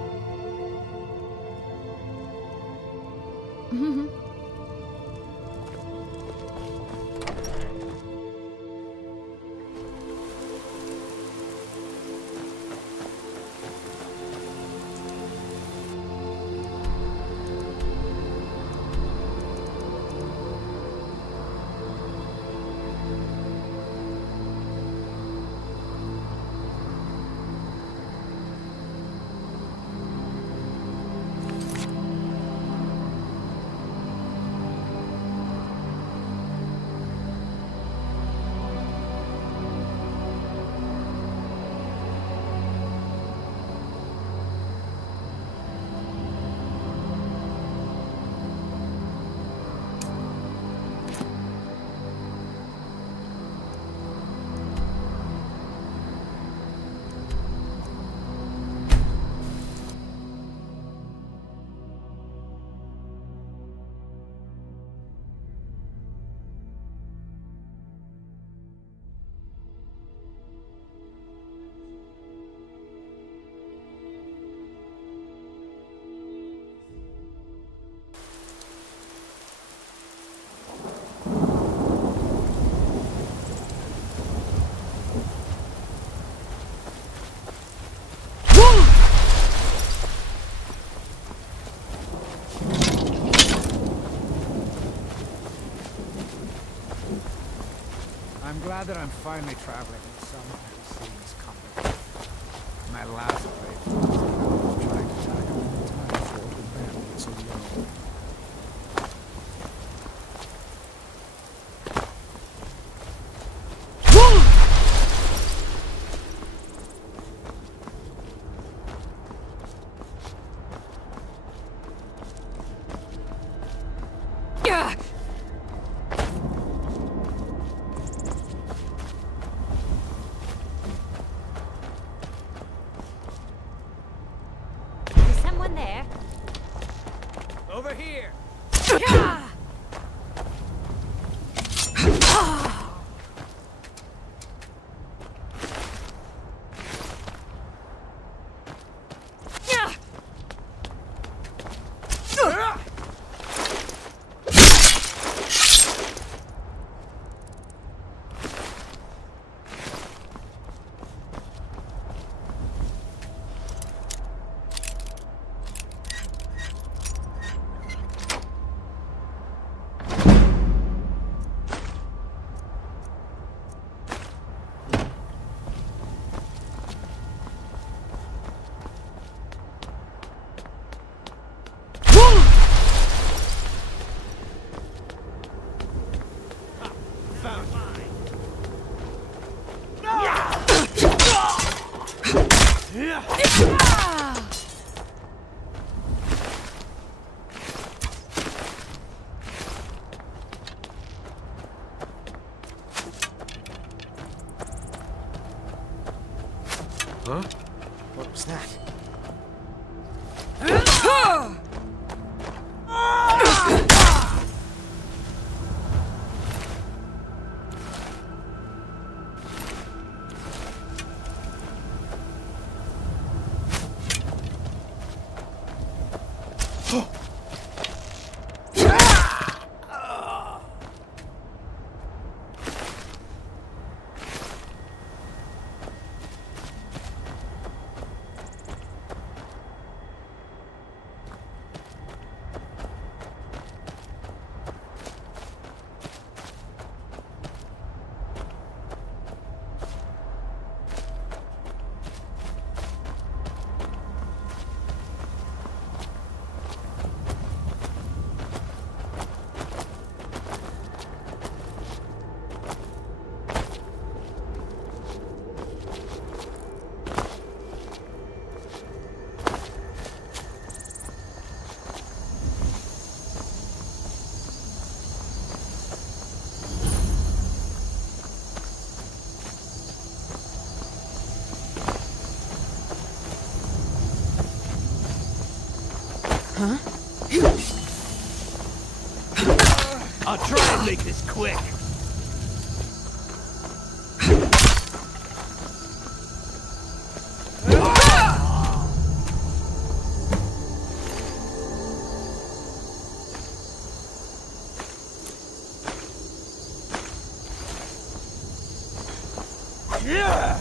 I'm glad that I'm finally traveling with someone who seems competent. My last patron was trying to tackle an entire fort of bandits alone. Over here! Huh? I'll try and make this quick. Yeah!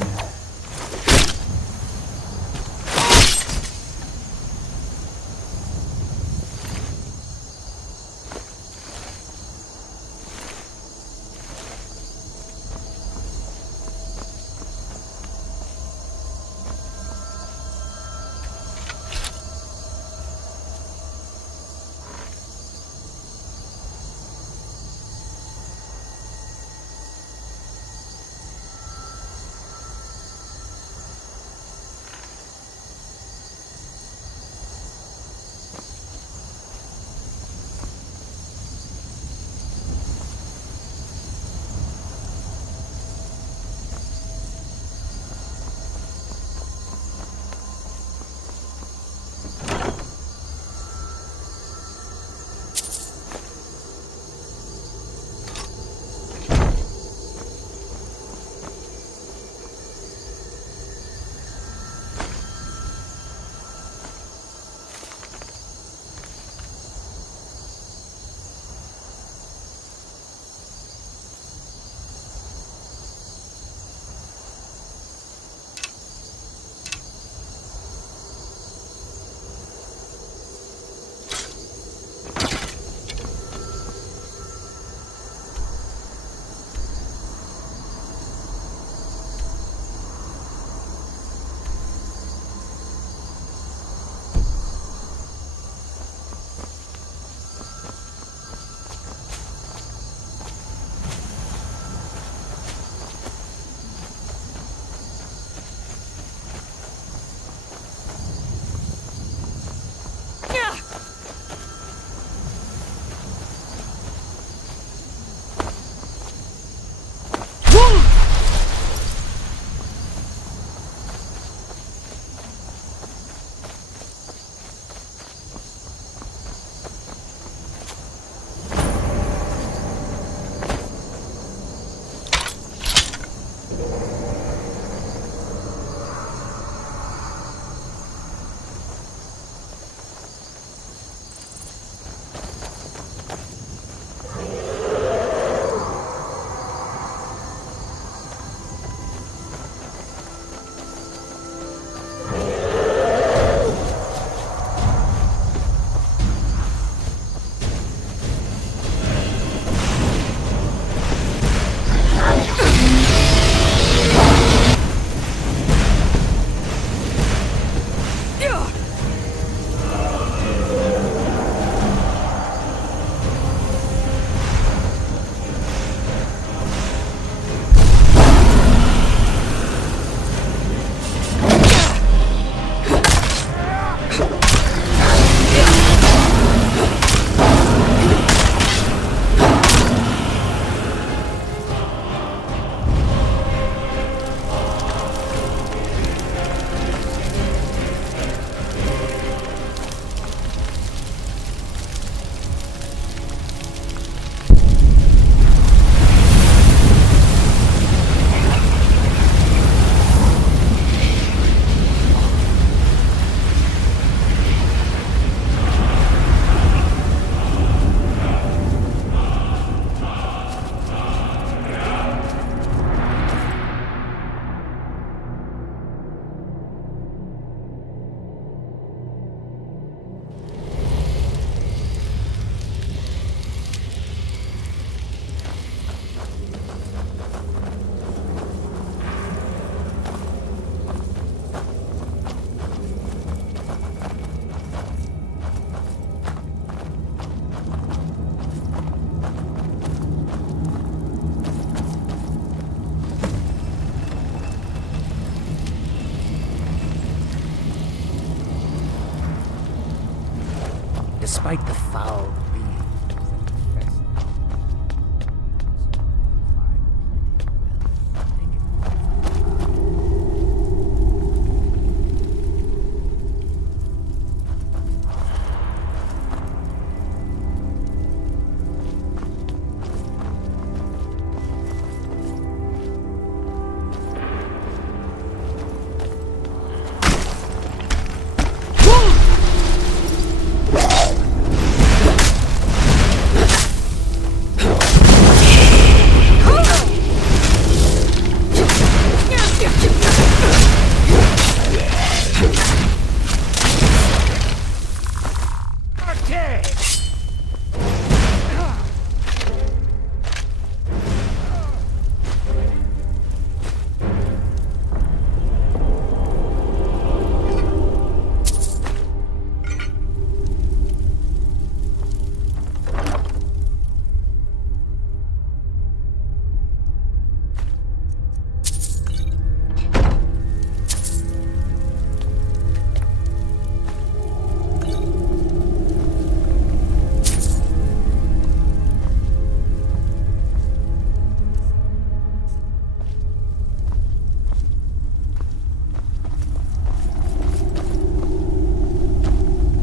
despite the foul being.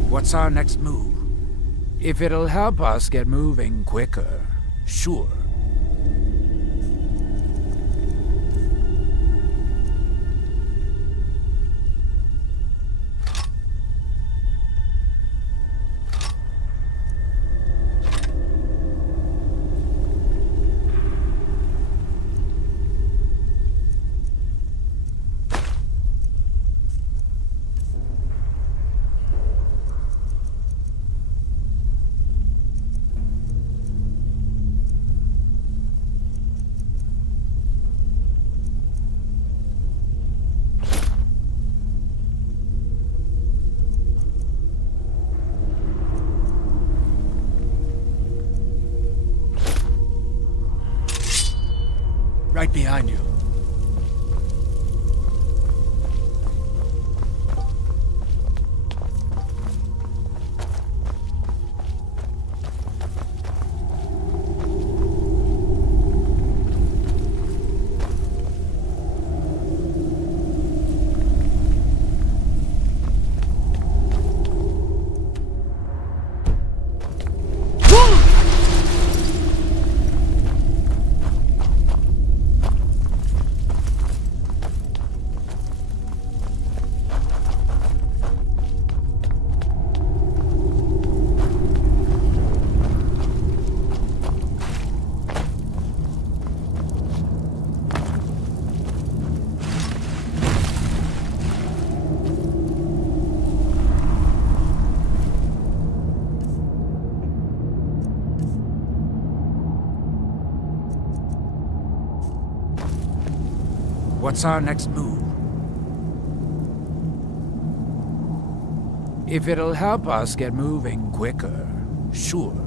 What's our next move? If it'll help us get moving quicker, sure. Right behind you. What's our next move? If it'll help us get moving quicker, sure.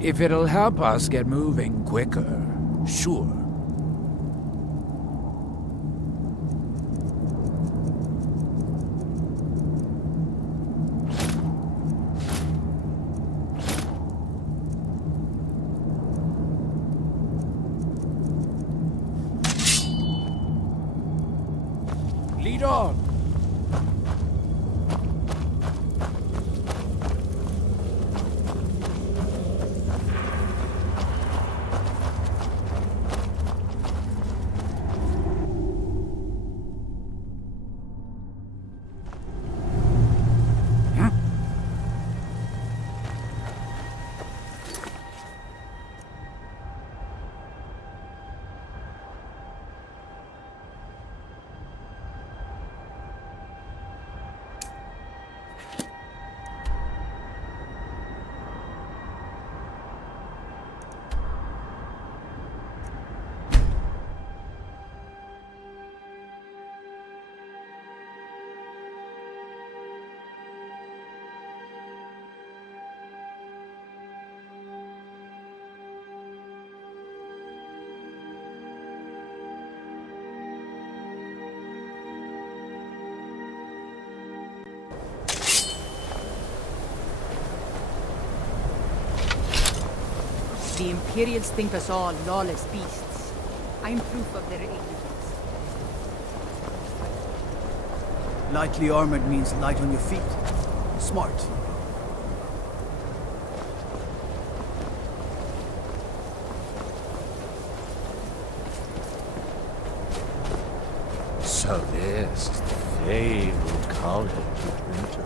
If it'll help us get moving quicker, sure. Lead on! The Imperials think us all lawless beasts. I'm proof of their ignorance. Lightly armored means light on your feet. Smart. So this is the fabled college of winter.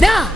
Nah!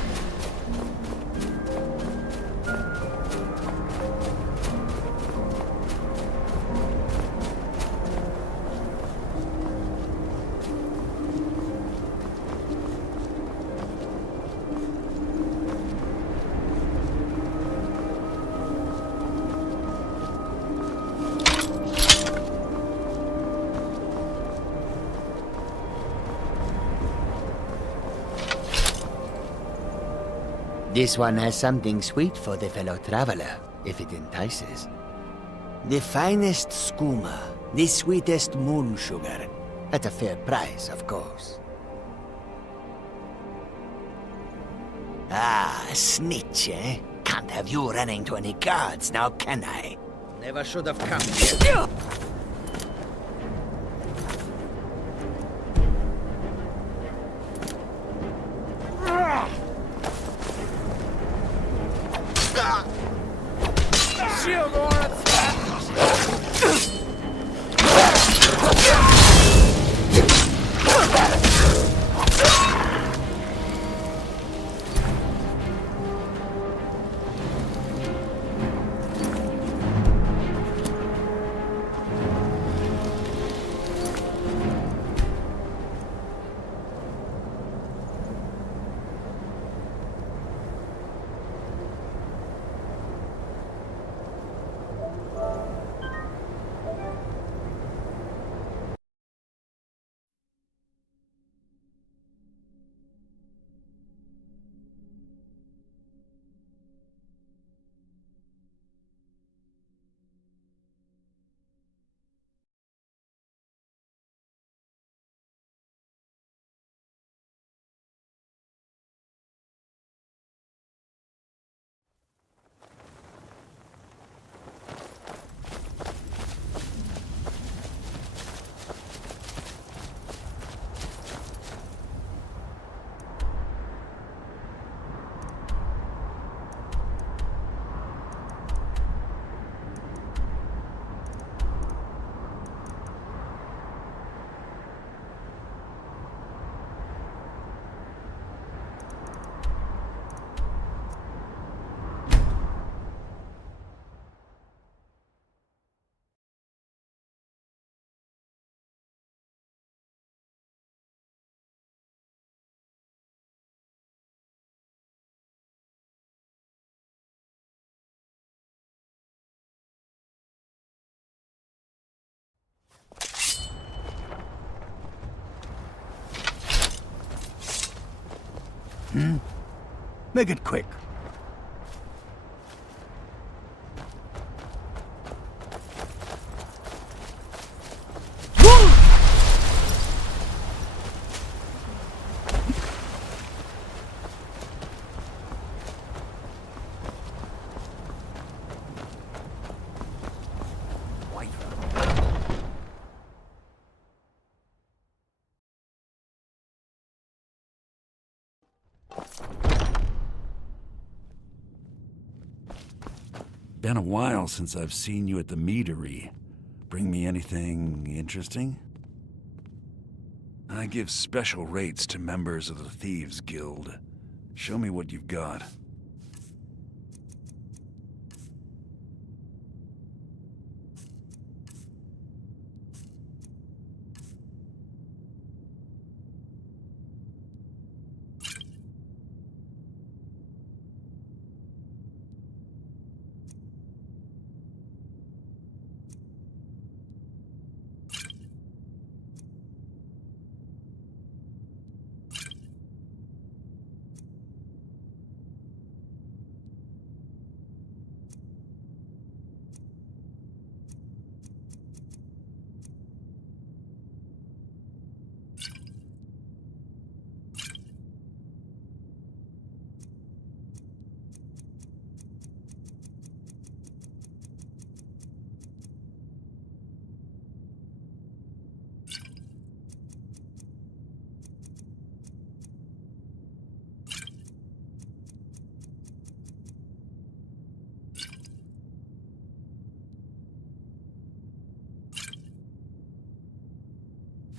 This one has something sweet for the fellow traveler, if it entices. The finest skooma, the sweetest moon sugar. At a fair price, of course. Ah, snitch, eh? Can't have you running to any guards now, can I? Never should have come here. Make it quick. Been a while since I've seen you at the meadery. Bring me anything interesting? I give special rates to members of the Thieves Guild. Show me what you've got.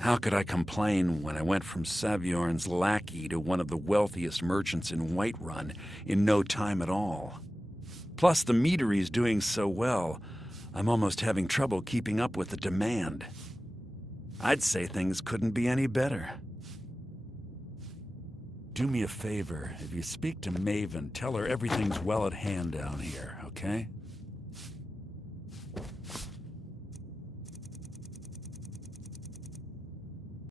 How could I complain when I went from Savjorn's lackey to one of the wealthiest merchants in Whiterun in no time at all? Plus, the meadery's doing so well, I'm almost having trouble keeping up with the demand. I'd say things couldn't be any better. Do me a favor. If you speak to Maven, tell her everything's well at hand down here, okay?